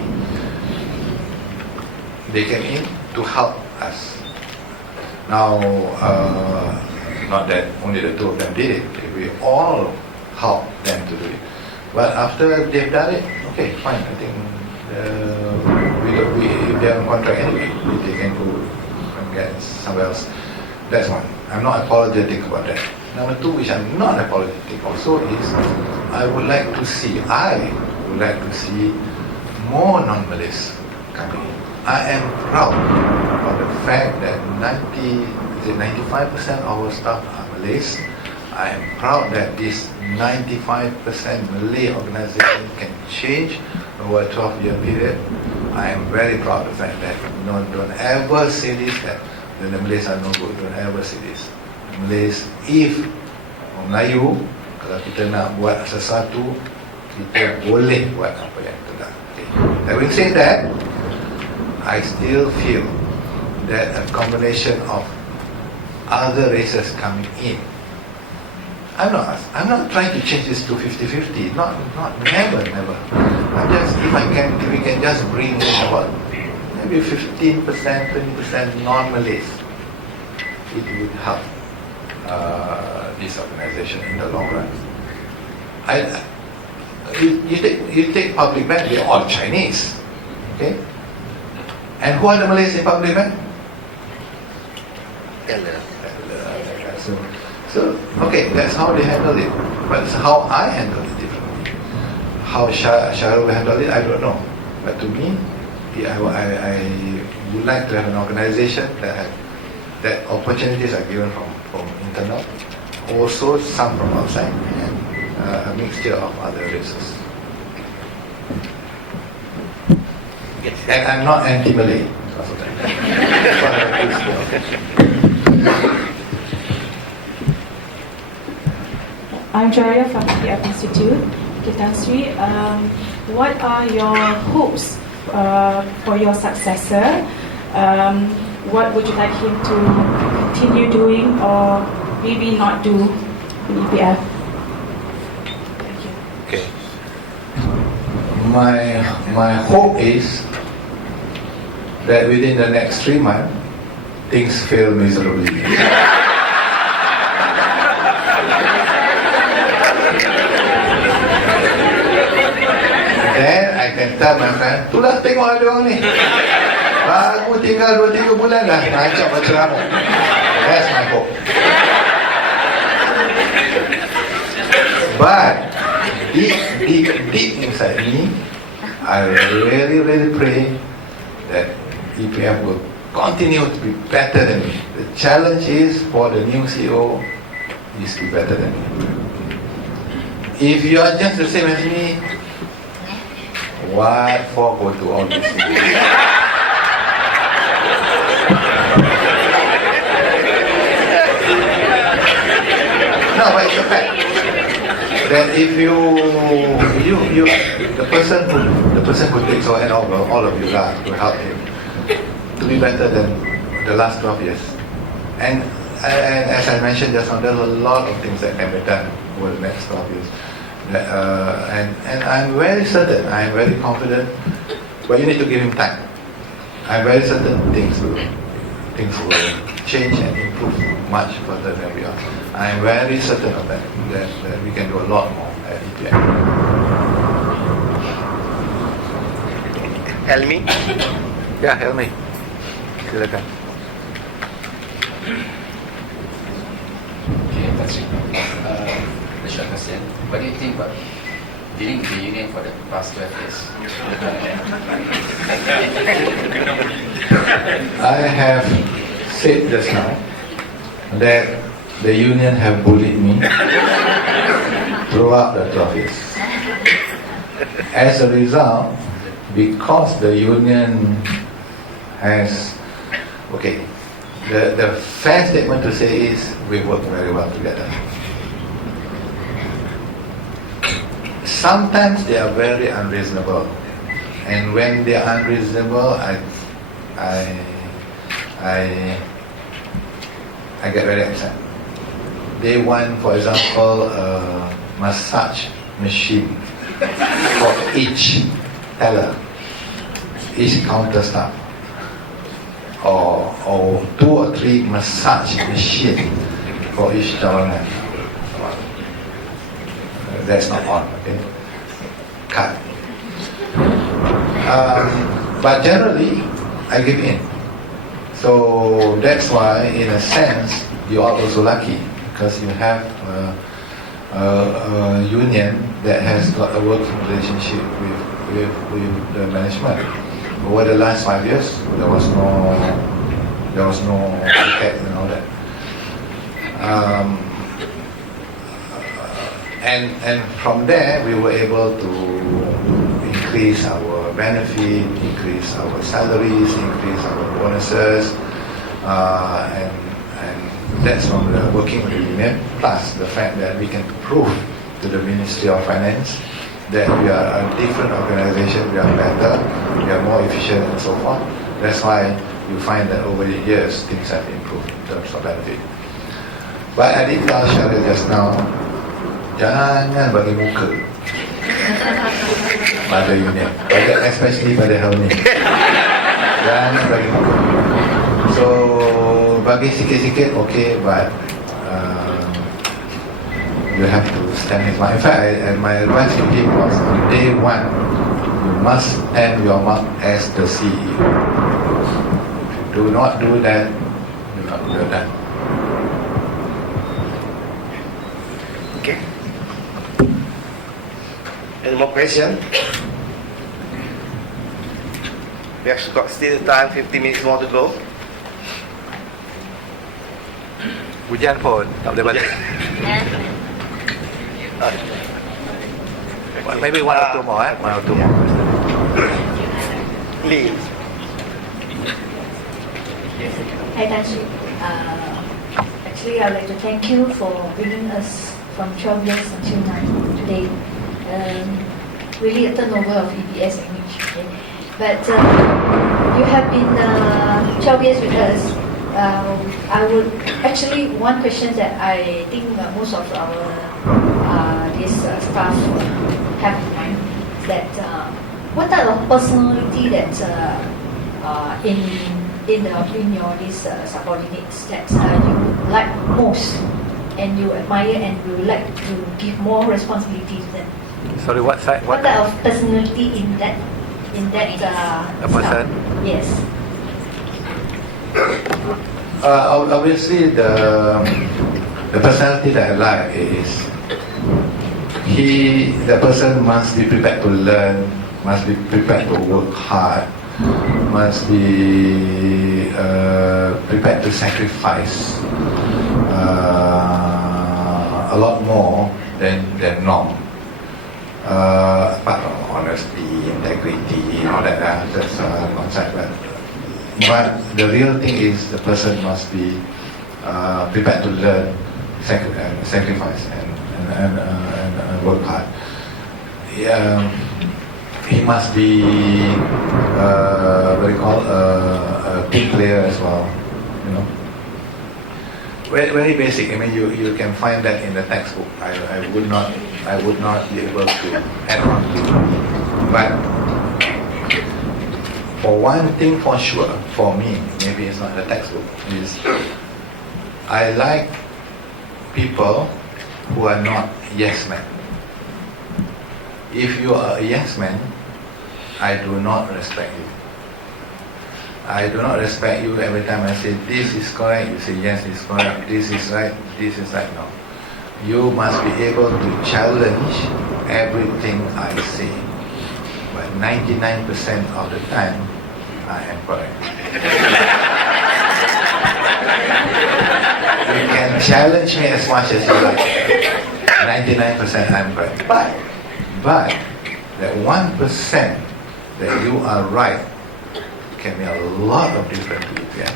They came in to help us. Now, not that only the two of them did it, we all help them to do it. But after they've done it, okay, fine. I think if they're on contract anyway, they can go and get somewhere else. That's one. I'm not apologetic about that. Number two, which I'm not apologetic also, is I would like to see more non-Malays coming in. I am proud of the fact that 95% of our staff are Malays. I am proud that this 95% Malay organization can change over a 12-year period. I am very proud of the fact that don't ever say this, that the Malays are no good. Don't ever say this. Malays, if orang Melayu, kalau kita nak buat sesuatu, kita boleh buat apa yang kita nak. Okay. Having said that, I still feel that a combination of other races coming in. I'm not trying to change this to 50-50. Never. I'm just, if we can just bring in about maybe 15%, 20% non-Malays, it would help this organization in the long run. You take public bank, they're all Chinese, okay? And who are the Malays in public bank? So okay, that's how they handle it. But it's how I handle it differently. How Shahrul will handle it, I don't know. But to me, I would like to have an organization that opportunities are given from internal, also some from outside, and a mixture of other races. And I'm not anti-Malay. I'm Joya from the PF Institute. Okay, Tan Sri, what are your hopes for your successor? What would you like him to continue doing or maybe not do in EPF? Thank you. Okay. My hope is that within the next 3 months, things fail miserably. Then I can tell my friend, tu dah tengok ada orang ni. Baru tinggal 2-3 bulan dah macam berceramuk. That's my hope. But deep inside me, I really pray that EPF will continue to be better than me. The challenge is for the new CEO is to be better than me. If you are just the same as me, what for go to all this? No, but it's a fact that if you the person who takes over, and all of you lah, to help him to be better than the last 12 years. And as I mentioned just now, there's a lot of things that can be done over the next 12 years. And I'm very certain, I'm very confident, but you need to give him time. I'm very certain things will change and improve much further than we are. I'm very certain of that we can do a lot more at EPF. Helmi? Yeah, Helmi. Silakan. Okay, that's it. The short question. What do you think about dealing with the union for the past 12 years? I have said just now that the union have bullied me throughout the 12 years. As a result, because the union has, okay, the fair statement to say is we work very well together. Sometimes they are very unreasonable, and when they are unreasonable, I get very upset. They want, for example, a massage machine for each teller, each counter staff, or 2 or 3 massage machines for each cawangan. That's not on, okay? Cut. But generally, I give in. So that's why, in a sense, you are also lucky because you have a union that has got a working relationship with the management. Over the last 5 years, there was no effect and all that. And from there, we were able to increase our benefit, increase our salaries, increase our bonuses, and that's from the working with the union, plus the fact that we can prove to the Ministry of Finance that we are a different organization, we are better, we are more efficient and so forth. That's why you find that over the years, things have improved in terms of benefit. But I did tell Shahrul just now, jangan bagi muka pada union, especially pada Helmi. Jangan bagi muka. So bagi sikit-sikit okay, but you have to stand his mark. In fact, my advice to him was on day 1, you must stand your mark as the CEO. If you do not do that, you're not you're done. Okay. Any more questions? We have got still time, 50 minutes more to go. Hujan pun tak boleh balik. Maybe one or two more, one or two more. Please. Hi, Tan Sri. Actually, I'd like to thank you for bringing us from 12 years until now, today. Really a turnover of EPS image. Okay? But you have been 12 years with us. I would actually, one question that I think most of our staff have in mind is that what type of personality that in your subordinates that you like most and you admire and you like to give more responsibility to them? Sorry, what side? What type of personality in that A person? Yes. Obviously, the personality that I like is the person must be prepared to learn, must be prepared to work hard, must be prepared to sacrifice a lot more than norm. Apart from honesty, integrity, all that, that's a concept. But the real thing is the person must be prepared to learn, sacrifice, and work hard. He must be what you call a team player as well. You know, very basic. I mean, you can find that in the textbook. I would not be able to add on to it. But for one thing for sure, for me, maybe it's not the textbook, is I like people who are not yes men. If you are a yes man, I do not respect you. I do not respect you every time I say this is correct, you say yes, it's correct, this is right, no. You must be able to challenge everything I say. But 99% of the time, I am correct. You can challenge me as much as you like. 99% I'm correct. But that 1% that you are right can mean a lot of different things. Yeah?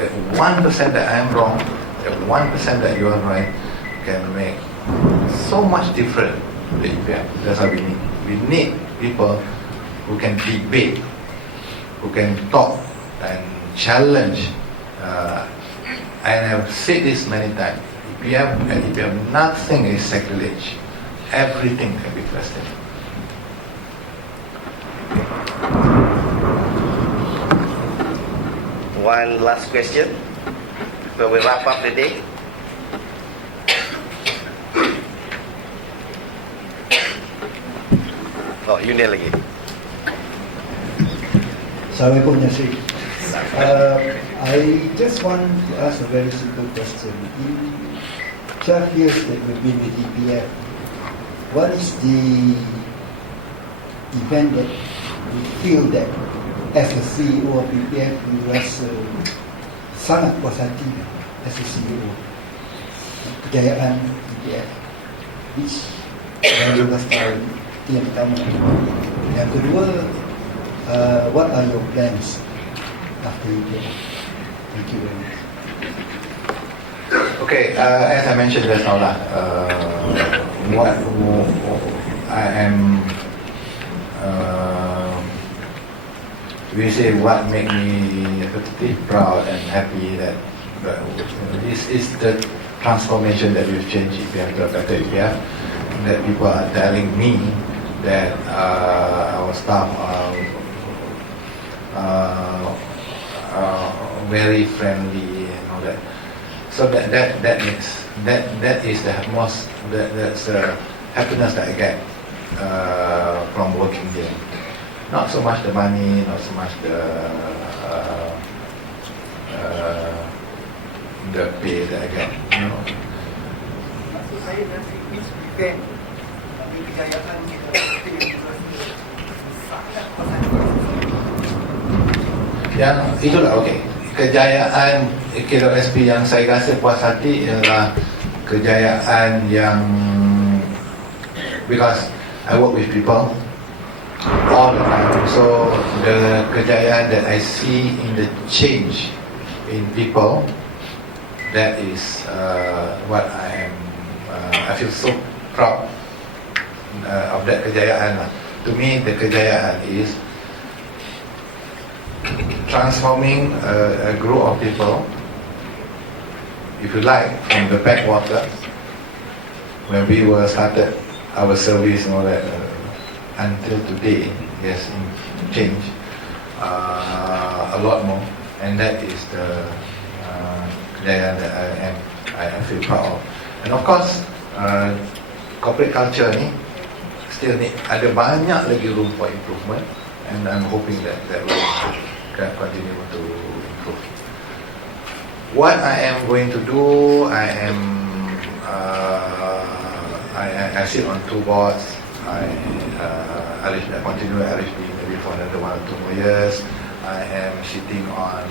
That 1% that I'm wrong, that 1% that you are right, can make so much difference. Yeah? That's what we need. We need people who can debate, who can talk and challenge. And I've said this many times. If you have nothing is sacrilege, everything can be trusted. One last question before we wrap up the day. Oh, Yunian lagi. Assalamualaikum, Yasir. I just want to ask a very simple question. In 12 years that we've been with EPF, what is the event that you feel that as a CEO of EPF you rasa sangat puas hati as a CEO kejayaan EPF, which yang 12 tahun itu yang pertama. Yang kedua, what are your plans after EPF? Thank you very much. Okay, as I mentioned just now, what I am, we say what make me pretty proud and happy that this is the transformation that we've changed EPF to a better EPF, that people are telling me that our staff are very friendly and all that. So that is the most that's happiness that I get from working here. Not so much the money, not so much the the pay that I get. You know. Saya dan Fiqis event di kejayaan kita Yang itulah okey. Kejayaan KWSP yang saya rasa puas hati ialah kejayaan yang because I work with people all the time. So the kejayaan that I see in the change in people, that is what I am. I feel so proud of that kejayaan. To me, the kejayaan is transforming a group of people, if you like, from the backwater, when we were started our service and all that, until today, yes, change a lot more, and that is the kejayaan that I feel proud of. And of course, corporate culture ni still need, ada banyak lagi room for improvement, and I'm hoping that will continue to improve. What I am going to do, I sit on 2 boards. I continue at RHB maybe for another 1 or 2 more years. I am sitting on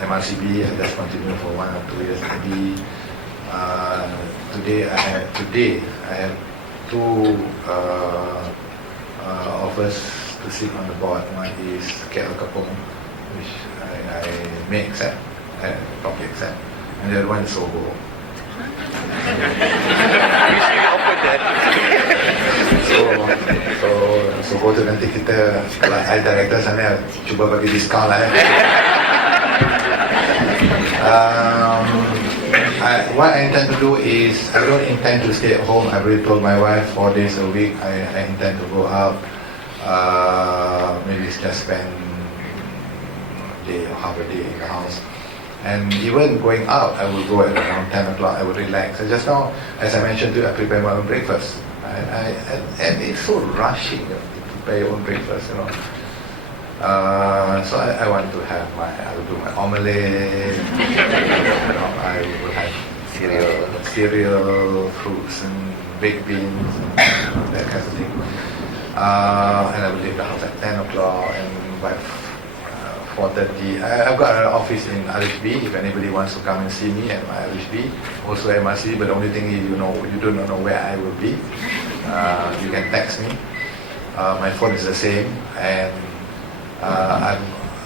MRCB. I just continue for 1 or 2 years maybe. Today I have 2 offers to sit on the board. One is KL Kapong, which I may accept, probably accept, and the other one is Soho. Soho tu nanti kita, kalau I director sana, cuba bagi diskaun lah. What I intend to do is, I don't intend to stay at home. I've already told my wife 4 days a week I intend to go out. Maybe just spend a day or half a day in the house. And even going out, I will go at around 10 o'clock, I will relax. And just now, as I mentioned to you, I prepare my own breakfast. And it's so rushing to prepare your own breakfast, you know. So I want to have I will do my omelette, you know, I will have cereal, fruits and baked beans, and that kind of thing. And I will leave the house at 10 o'clock, and by 4:30, I've got an office in RHB, if anybody wants to come and see me at my RHB, also MRC, but the only thing is, you do not know where I will be. You can text me. My phone is the same, and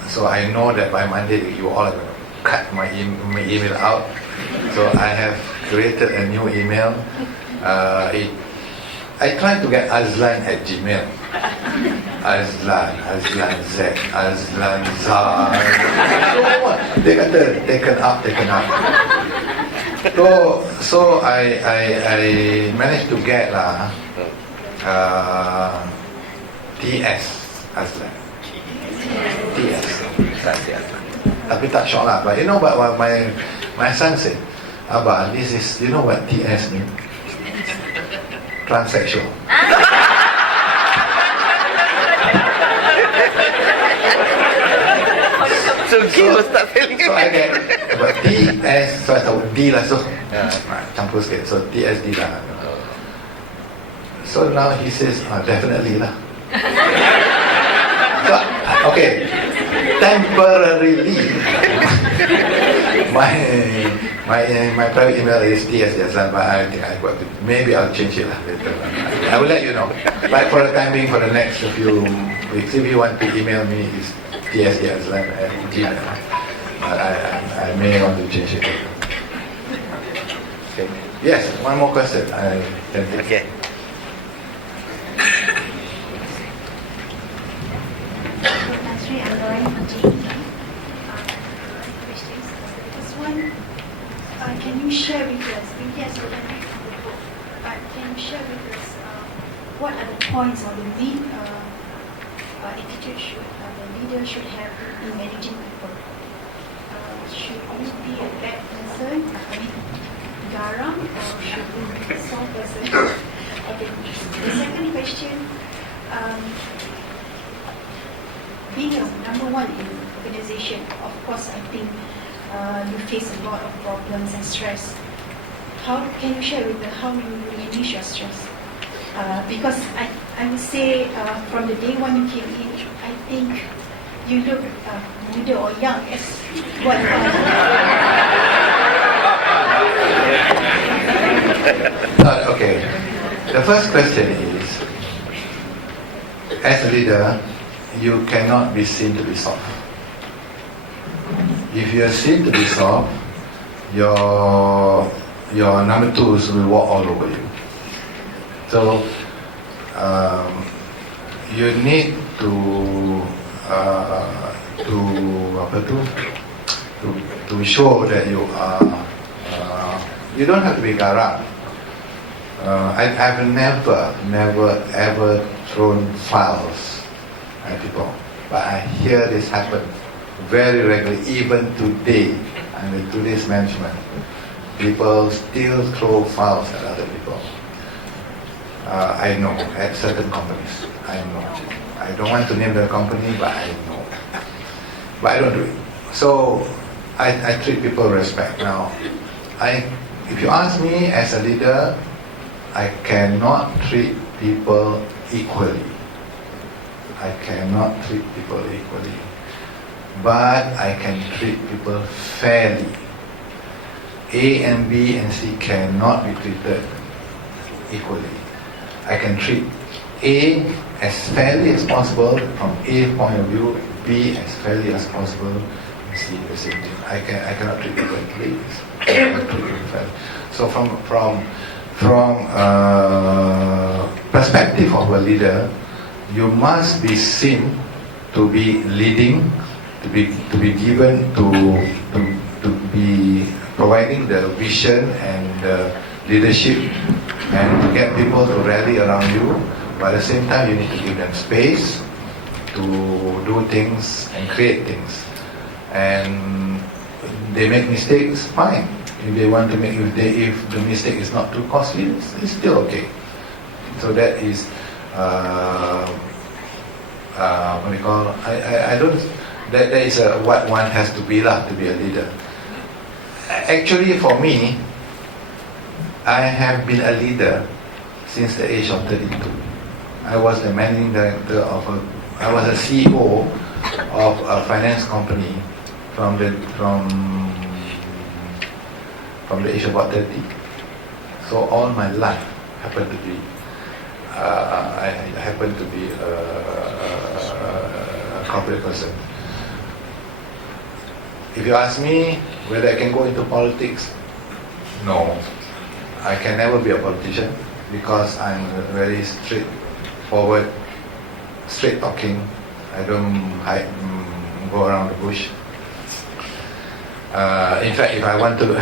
so I know that by Monday you all are going to cut my email out. So I have created a new email. I tried to get Azlan@gmail. Azlan Z, Azlan Zar. They kata taken up. So I managed to get TS Azlan. TS. Tapi tak syok lah. But you know what my son said? Abah, this is, you know what TS means? Transsexual. So I get, but TS, so I tahu D lah, so campur sikit, so TSD lah. So now he says, definitely lah. So, okay, temporarily, my private email is TS.Azlan, but I think maybe I'll change it later. I will let you know. But for the time being, for the next few weeks, if you want to email me, it's TS.Azlan@gmail. I may want to change it. Okay. Yes, one more question. Okay. Can you share with us, maybe as well but can you share with us what are the points or the main attitude the leader should have in managing people? Should you be a bad person, garam, or should you be a soft person? Okay. The second question, being a number one in organization. Of course, I think you face a lot of problems and stress. How can you share with me how you manage your stress? Because I would say from the day when you came in, I think you look muda or young as what you are. Okay. The first question is, as a leader, you cannot be seen to be soft. If you are seen to be soft, your number twos will walk all over you. So you need to show that you are. You don't have to be garang. I've never ever thrown files at people, but I hear this happen very regularly, even today, under today's management. People still throw files at other people. I know, at certain companies, I know. I don't want to name the company, but I know. But I don't do it. So, I treat people with respect. Now, if you ask me as a leader, I cannot treat people equally. I cannot treat people equally. But I can treat people fairly. A and B and C cannot be treated equally. I can treat A as fairly as possible from A point of view, B as fairly as possible, and C the same thing. I cannot treat people equally. I cannot treat people fairly. So from perspective of a leader, you must be seen to be leading, to be given to be providing the vision and the leadership, and to get people to rally around you. But at the same time, you need to give them space to do things and create things. And they make mistakes, fine. If they want to make, if the mistake is not too costly, it's still okay. So that is what we call. I don't. That is what one has to be to be a leader. Actually, for me, I have been a leader since the age of 32. I was the managing director I was a CEO of a finance company from the age of about 30. So all my life happened to be I happened to be a corporate person. If you ask me whether I can go into politics, no. I can never be a politician because I'm very straightforward, straight talking. I don't go around the bush. In fact, if I wanted to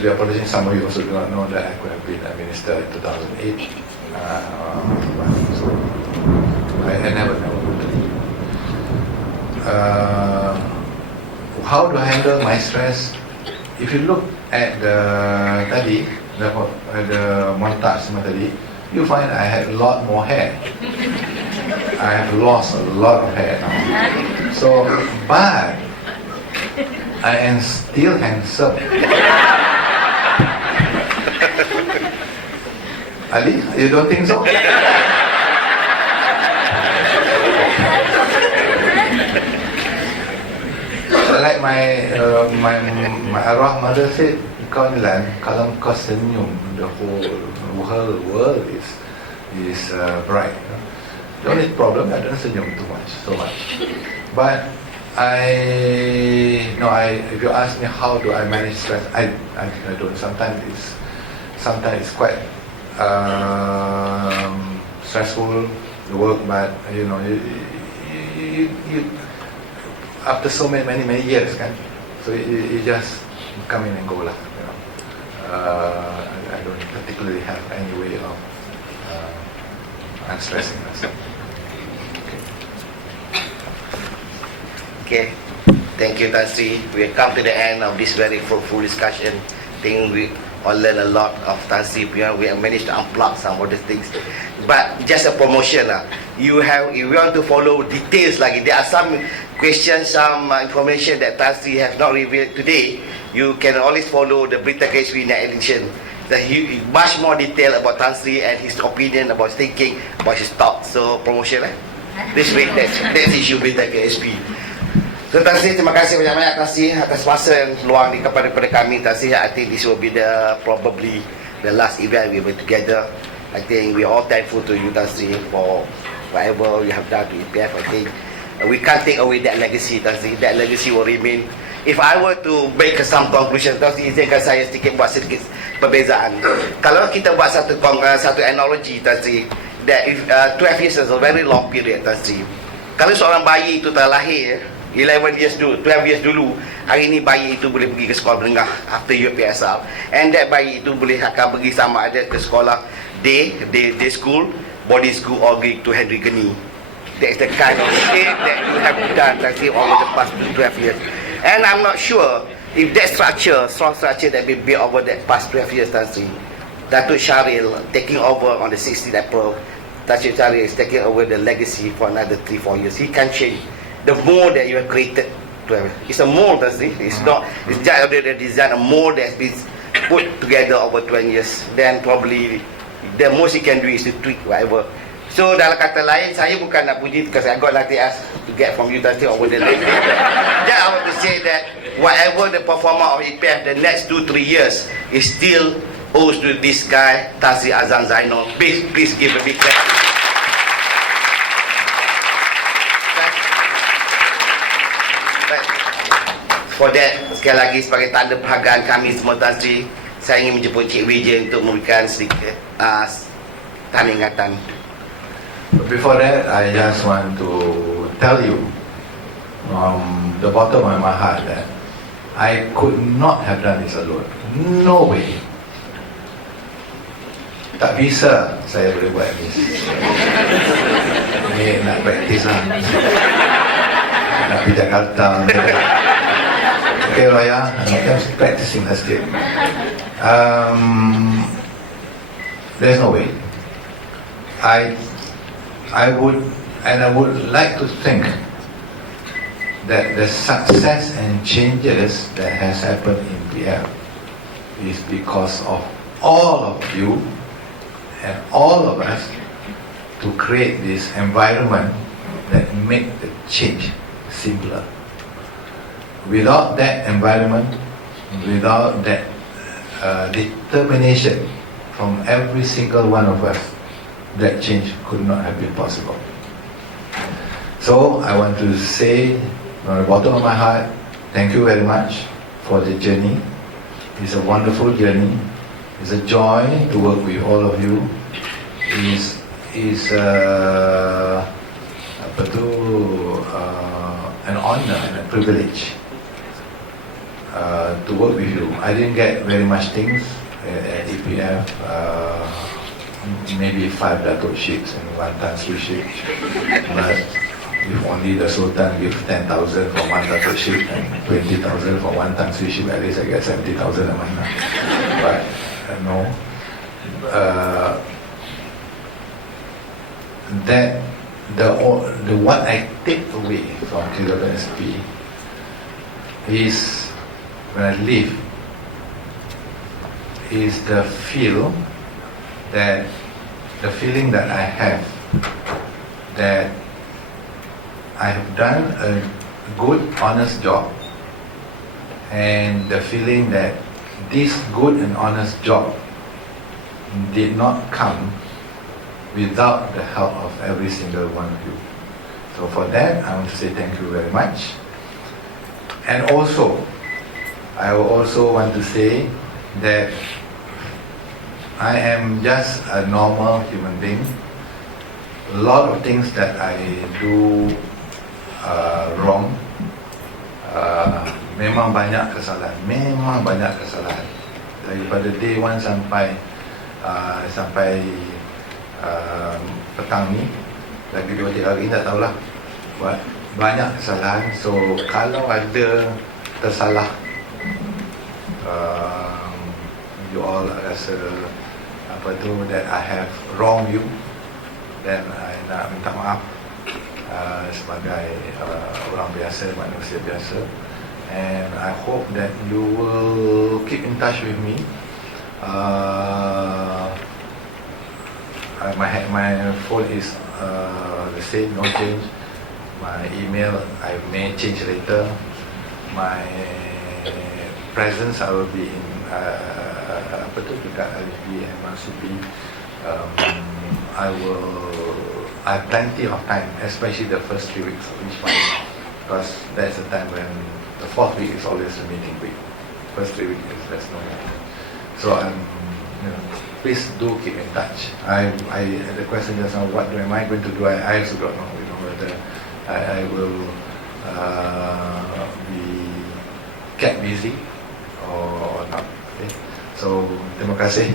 be a politician, some of you also do not know that I could have been a minister in 2008. So I never wanted. How do I handle my stress? If you look at the montage tadi, you find I had a lot more hair. I have lost a lot of hair now. So, but I am still handsome. Ali, you don't think so? Like my arwah mother said, kau ni lah, kalau kau senyum, the whole world is bright. The only problem, I don't senyum so much. But if you ask me how do I manage stress, I don't. Sometimes it's quite stressful, the work, but you after so many years, so you just come in and go lah. I don't particularly have any way of unstressing myself. Okay, thank you, Tan Sri. We have come to the end of this very fruitful discussion. I think or learn a lot of Tan Sri. We have managed to unplug some of the things. But just a promotion. If you want to follow details like there are some questions, some information that Tan Sri has not revealed today, you can always follow the Berita KSP Night Edition. Much more detail about Tan Sri and his opinion about thinking, about his thoughts. So promotion this week, that's issue Berita KSP. So Tan Sri, terima kasih banyak-banyak Tan Sri atas masa yang luang kepada kami Tan Sri. I think this will be probably the last event we were together. I think we are all thankful to you Tan Sri for whatever you have done to EPF. I think we can't take away that legacy Tan Sri. That legacy will remain. If I were to make some conclusion, Tan Sri izinkan saya buat sedikit perbezaan. Kalau kita buat satu analogi Tan Sri, that if 12 years is a very long period Tan Sri. Kalau seorang bayi itu telah lahir 12 years dulu, hari ini bayi itu boleh pergi ke sekolah menengah after UPSR, and that bayi itu boleh akan pergi sama ada ke sekolah day school, boarding school or to Henry Geni. That is the kind of shit that you have done Tan Sri over the past 12 years. And I'm not sure if that strong structure that we built over that past 12 years, Tan Sri, Datuk Syahril taking over on the 16th April, Datuk Syahril is taking over the legacy for another 3-4 years. He can change the mold that you have created. It's a mold, Tan Sri. It's just the design, a mold that's been put together over 20 years. Then probably the most he can do is to tweak whatever. So dalam kata lain, saya bukan nak puji because I got nothing else to get from you Tan Sri over the next. Just I want to say that whatever the performance of EPF the next 2-3 years is still owes to this guy Tan Sri Azam Zainal. Please give a big clap. For that, sekali lagi sebagai tanda perhargaan kami semua Tan Sri, saya ingin menjemput Cik Wijaya untuk memberikan sedikit tanda ingatan. Before that, I just want to tell you from the bottom of my heart that I could not have done this alone. No way. Tak bisa saya boleh buat ni. Ni nak praktis lah. Nak pergi Jakarta. Okay Raya, I'm practicing that still. There's no way. I would like to think that the success and changes that has happened in PF is because of all of you and all of us to create this environment that make the change simpler. Without that environment, without that determination from every single one of us, that change could not have been possible. So I want to say from the bottom of my heart, thank you very much for the journey. It's a wonderful journey. It's a joy to work with all of you. It's an honor and a privilege to work with you. I didn't get very much things at EPF. Maybe 5 Datuk Sheikhs and 1 Tan Sri Sheikh. But if only the Sultan gives 10,000 for 1 Datuk Sheikh and 20,000 for 1 Tan Sri Sheikh, at least I get 70,000 a month. But no. That the what I take away from KWSP is when I leave is the feeling that I have that I have done a good, honest job, and the feeling that this good and honest job did not come without the help of every single one of you. So for that, I want to say thank you very much. And also, I will also want to say that I am just a normal human being. A lot of things that I do wrong. Memang banyak kesalahan. Daripada day 1 sampai petang ni, lagi 2-3 hari tak tahulah. Buat banyak kesalahan. So kalau ada tersalah you all rasa apa tu that I have wronged you, then I nak minta maaf sebagai orang biasa, manusia biasa, and I hope that you will keep in touch with me. My phone is the same, no change. My email I may change later. My presence I will be in apa tu dekat LFB and Masubi. I have plenty of time, especially the first 3 weeks of each month, because that's the time when the 4th week is always the meeting week. First 3 weeks there's no meeting. So please do keep in touch. The question just now, what am I going to do? I also don't know. Whether I will be kept busy or not. Okay. So terima kasih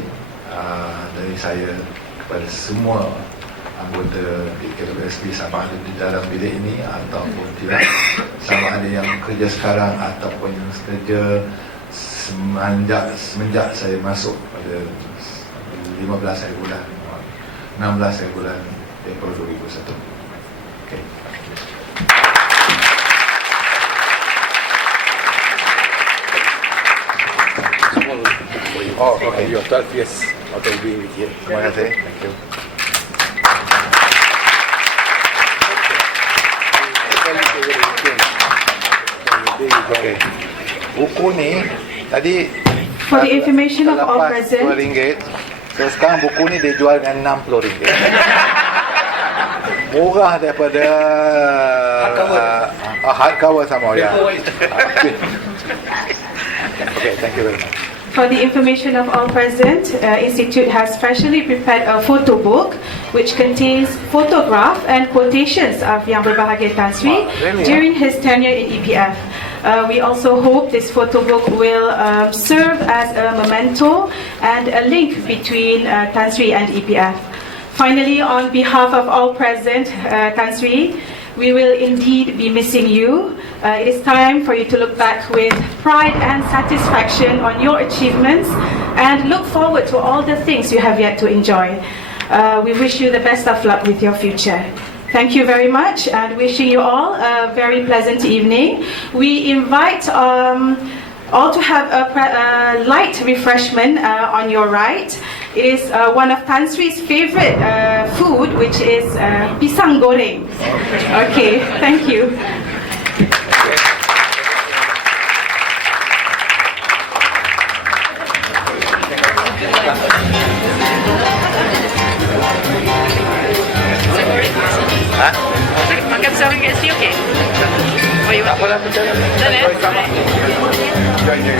dari saya kepada semua anggota di KWSP, sama ada di dalam bilik ini ataupun tidak, sama ada yang kerja sekarang ataupun yang kerja semenjak saya masuk pada 15 hari bulan 16 hari bulan April 2001. Okay. Oh, okay. Your 12 years of being here. Terima kasih. Thank you. Okay. Buku ni tadi For the information of all lepas present, RM2. So sekarang buku ni dia jual dengan RM60. Murah daripada hardcover sama ya. Okay, thank you very much. For the information of all present, Institute has specially prepared a photo book which contains photograph and quotations of Yang Berbahagia Tan Sri during his tenure in EPF. We also hope this photo book will serve as a memento and a link between Tan Sri and EPF. Finally, on behalf of all present, Tan Sri, we will indeed be missing you. It is time for you to look back with pride and satisfaction on your achievements and look forward to all the things you have yet to enjoy. We wish you the best of luck with your future. Thank you very much, and wishing you all a very pleasant evening. We invite all to have a light refreshment on your right. It is one of Tan Sri's favorite food, which is pisang goreng. Okay, thank you. Makan pisang goreng kat sini okey? Oh, you tak apalah macam mana. Done, eh?